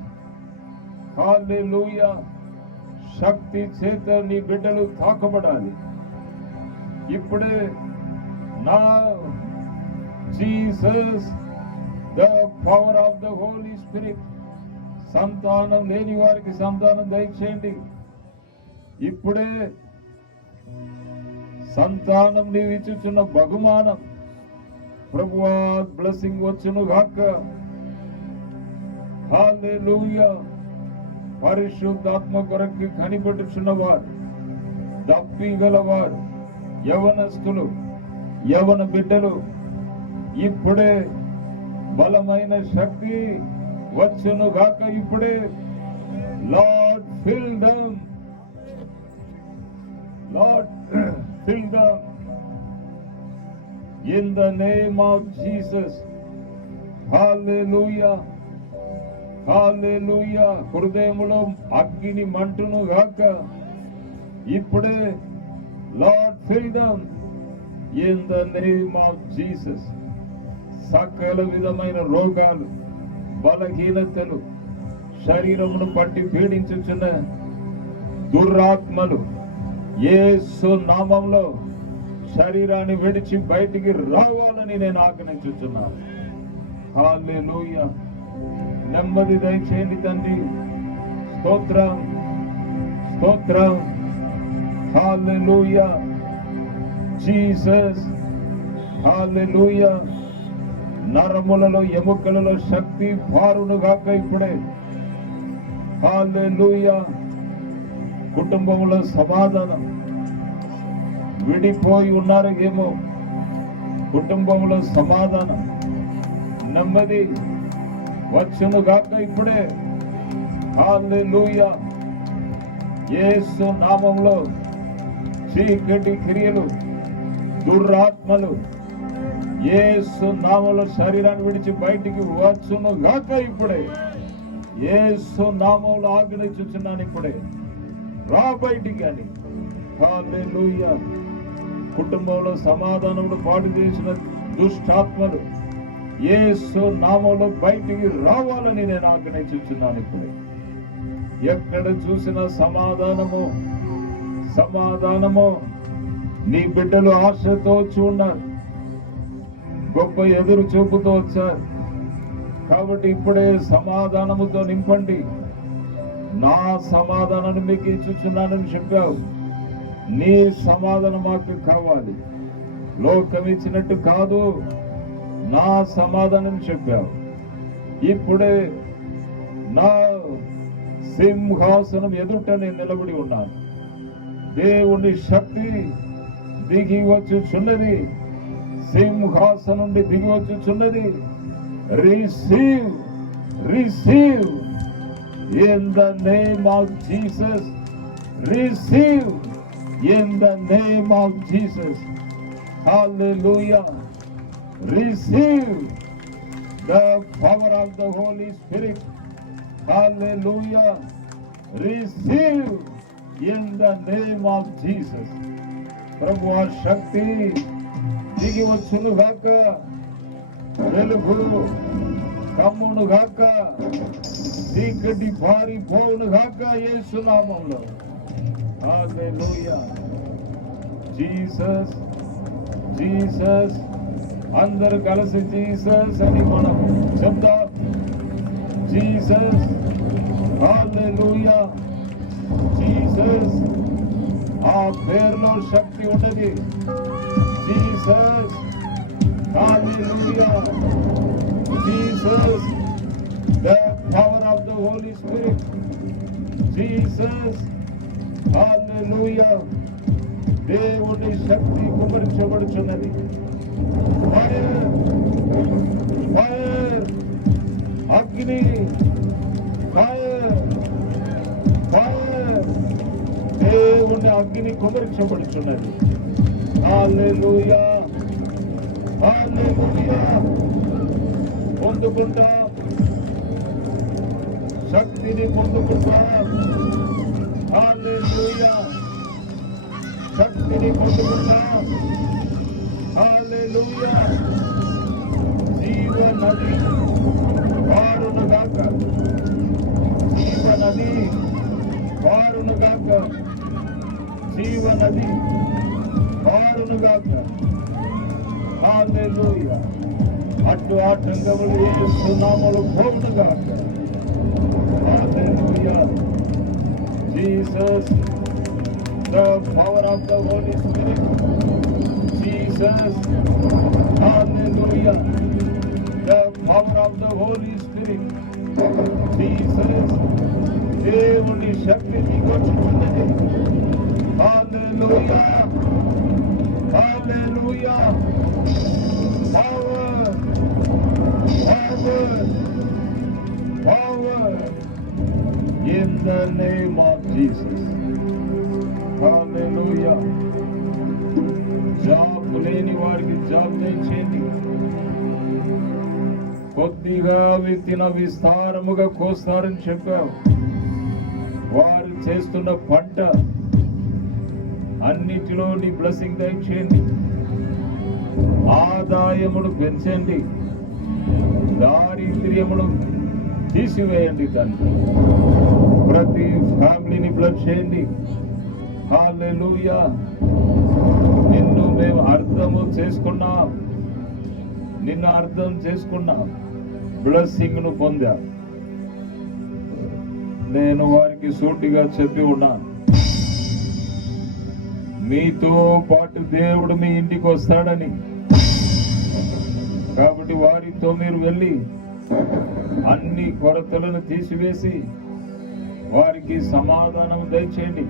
Hallelujah. శక్తి చేత నీ బిడ్డలు తాకబడాలి. ఇప్పుడే నా Jesus, the power of the Holy Spirit. సంతానం లేని వారికి సంతానం దయచేయండి. ఇప్పుడే సంతానం నీవు ఇచ్చుచున్న బహుమానం, ప్రభువా బ్లెస్సింగ్ వచ్చును గాక. హల్లెలూయా. పరిశుద్ధాత్మ కొరకు కనిపెట్టుచున్నవారు, దప్పి గలవారు, యవనస్తులు, యవన బిడ్డలు, ఇప్పుడే బలమైన శక్తి వచ్చును గాక. ఇప్పుడే lord fill dum in the name of Jesus. Hallelujah. హృదయములో అగ్ని మంటును గాక. ఇప్పుడే lord fill dum in the name of Jesus. సకల విధమైన రోగాలు, బలహీనతలు, శరీరమును పట్టి పీడించుచున్న దురాత్మలు యేసు నామములో శరీరాన్ని విడిచి బయటికి రావాలని నేను ఆజ్ఞించుచున్నాను. హల్లెలూయా. నెమ్మది దయచేయండి తండ్రి. స్తోత్రం, స్తోత్రం. హల్లెలూయా జీసస్. హల్లెలూయా. నరములలో ఎముకలలో శక్తి పారును గాక ఇప్పుడే. హల్లెలూయా. కుటుంబంలో సమాధానం. విడిపోయి ఉన్నారు ఏమో, కుటుంబంలో సమాధానం నెమ్మది వచ్చును గాక ఇప్పుడే. హల్లెలూయా. యేసు నామములో చీకటి క్రియలు, దురాత్మలు యేసు నామములో శరీరాన్ని విడిచి బయటికి వచ్చును గాక ఇప్పుడే. యేసు నామములో ఆజ్ఞించుచున్నాను ఇప్పుడే, రా బయటికి అని. హల్లెలూయా. కుటుంబంలో సమాధానములు పాడు చేసిన దుష్టాత్మలు యేసు నామములో బయటికి రావాలని నేను ఆజ్ఞించుచున్నాను ఇప్పుడే. ఎక్కడ చూసిన సమాధానము సమాధానము. నీ బిడ్డలు ఆశతో వచ్చి ఉన్నారు, గొప్ప ఎదురు చూపుతో వచ్చారు. కాబట్టి ఇప్పుడే సమాధానముతో నింపండి. నా సమాధానాన్ని మీకు ఇచ్చుచున్నానని చెప్పావు. నీ సమాధానం మాకు కావాలి, లోకం ఇచ్చినట్టు కాదు, నా సమాధానం చెప్పావు. ఇప్పుడే నా సింహాసనం ఎదుట నేను నిలబడి ఉన్నాను. దేవుని శక్తి దిగి వచ్చుచున్నది, సింహాసనం నుండి దిగి వచ్చుచున్నది. Receive, receive in the name of Jesus. Receive in the name of Jesus. Hallelujah. Receive the power of the Holy Spirit. Hallelujah. Receive in the name of Jesus. ప్రభు ఆ శక్తి దిగి వచ్చును గాక, వెలుగు కమ్మును గాక, చీకటి పారిపోవును గాక యేసు నామములో. హల్లెలూయా. Jesus, Jesus. అందరూ కలిసి జీసస్ అని మనం చెప్తాం. Jesus, hallelujah, Jesus. ఆ పేరులో శక్తి ఉన్నది. Jesus, hallelujah, Jesus. The power of the Holy Spirit. Jesus, hallelujah. దేవుని శక్తి కుమరించబడుచున్నది. Fire, fire. అగ్ని, ఫైర్, ఫైర్. దేవుని అగ్ని కుమరించబడుచున్నది. హల్లెలూయా, హల్లెలూయా. పొందుకుంటా, శక్తిని పొందుకుంటా. హల్లెలూయా. శక్తిని పొందుకుంటా. హల్లెలూయా. జీవ నది పారును గాక, జీవ నది పారును గాక, జీవ నది పారును గాక. హల్లెలూయా. అడ్డు ఆటంకములు యేసు నామములో పోవును గాక. Hallelujah. Jesus, the power of the Holy Spirit. Jesus, hallelujah. The power of the Holy Spirit. Jesus, దేవుని శక్తి దిగొచ్చుచున్నది. హల్లెలూయా, హల్లెలూయా. Power, power, power in the name of Jesus. Hallelujah. Job లేని వారికి జాబ్ దయచేయండి. కొద్దిగా విత్తిన విస్తారముగా కోస్తారని చెప్పావు. వారు చేస్తున్న పంట అన్నిటిలో నీ బ్లెస్సింగ్ దయచేయండి. ఆదాయమును పెంచండి, దారిద్ర్యమును తీసివేయండి. తండ్రి, ప్రతి ఫ్యామిలీని బ్లెస్ చేయండి. హల్లెలూయా. నిన్ను మేము అర్థము చేసుకున్నాం, నిన్ను అర్థం చేసుకున్నాం, బ్లెస్సింగ్ ను పొందా. నేను వారికి సూటిగా చెప్పి ఉన్నాను, మీతో పాటు దేవుడు మీ ఇంటికి వస్తాడని. కాబట్టి వారితో మీరు వెళ్ళి అన్ని కొరతలను తీసివేసి వారికి సమాధానం దయచేయండి.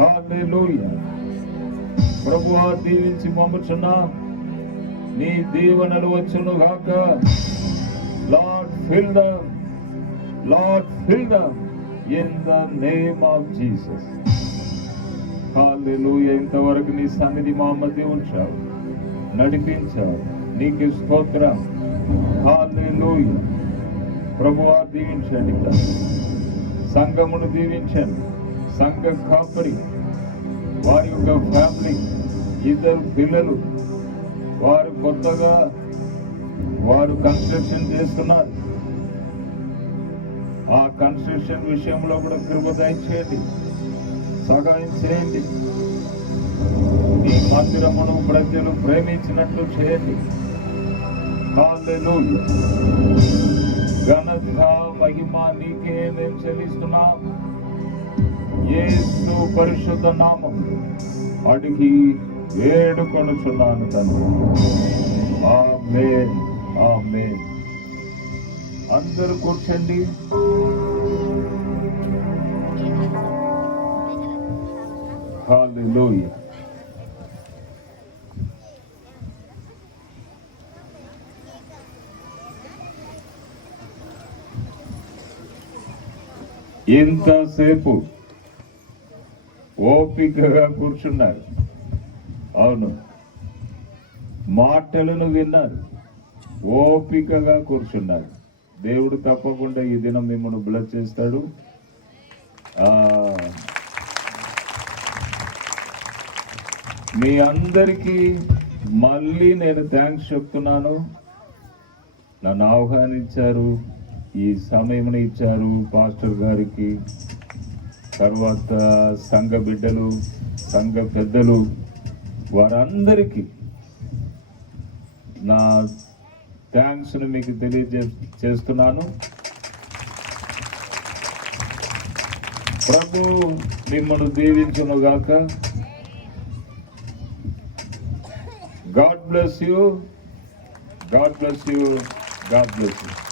హల్లెలూయా. ప్రభువా, దీవించి పంపుచున్నాం. నీ దీవెనలు వచ్చును గాక. Lord, fill them. Lord, fill them in the name of Jesus. హల్లెలూయా. ఇంతవరకు నీ సన్నిధి మా మధ్య ఉంచావు, నడిపించావు. నీకు స్తోత్రం. హల్లెలూయా. ప్రభువా, దీవించండి. సంఘమును దీవించండి. సంఘ కాపరి, వారి యొక్క ఫ్యామిలీ, ఇద్దరు పిల్లలు, వారు కొత్తగా కన్స్ట్రక్షన్ చేస్తున్నారు. ఆ కన్స్ట్రక్షన్ విషయంలో కూడా కృప దయచేయండి, సహాయం చేయండి. ఈ మందిరమును ప్రజలు ప్రేమించినట్లు చేయండి. హల్లెలూయా. ఘనత మహిమ నీకే మేము చెల్లిస్తున్నాం. యేసు పరిశుద్ధ నామం అడిగి వేడుకొనుచున్నాను తండ్రి. ఆమేన్, ఆమేన్. అందరూ కూర్చోండి. హల్లెలూయా. ఇంతసేపు ఓపికగా కూర్చున్నారు. అవును, మాటలను విన్నారు, ఓపికగా కూర్చున్నారు. దేవుడు తప్పకుండా ఈ దినం మిమ్మల్ని బ్లెస్ చేస్తాడు. మీ అందరికీ మళ్ళీ నేను థ్యాంక్స్ చెప్తున్నాను. నన్ను ఆహ్వానించారు, ఈ సమయం ఇచ్చారు. పాస్టర్ గారికి, తర్వాత సంఘ బిడ్డలు, సంఘ పెద్దలు, వారందరికీ నా థ్యాంక్స్ను మీకు తెలియజేస్తున్నాను. ప్రభు మిమ్మల్ని దీవించును గాక. God bless you. God bless you. God bless you.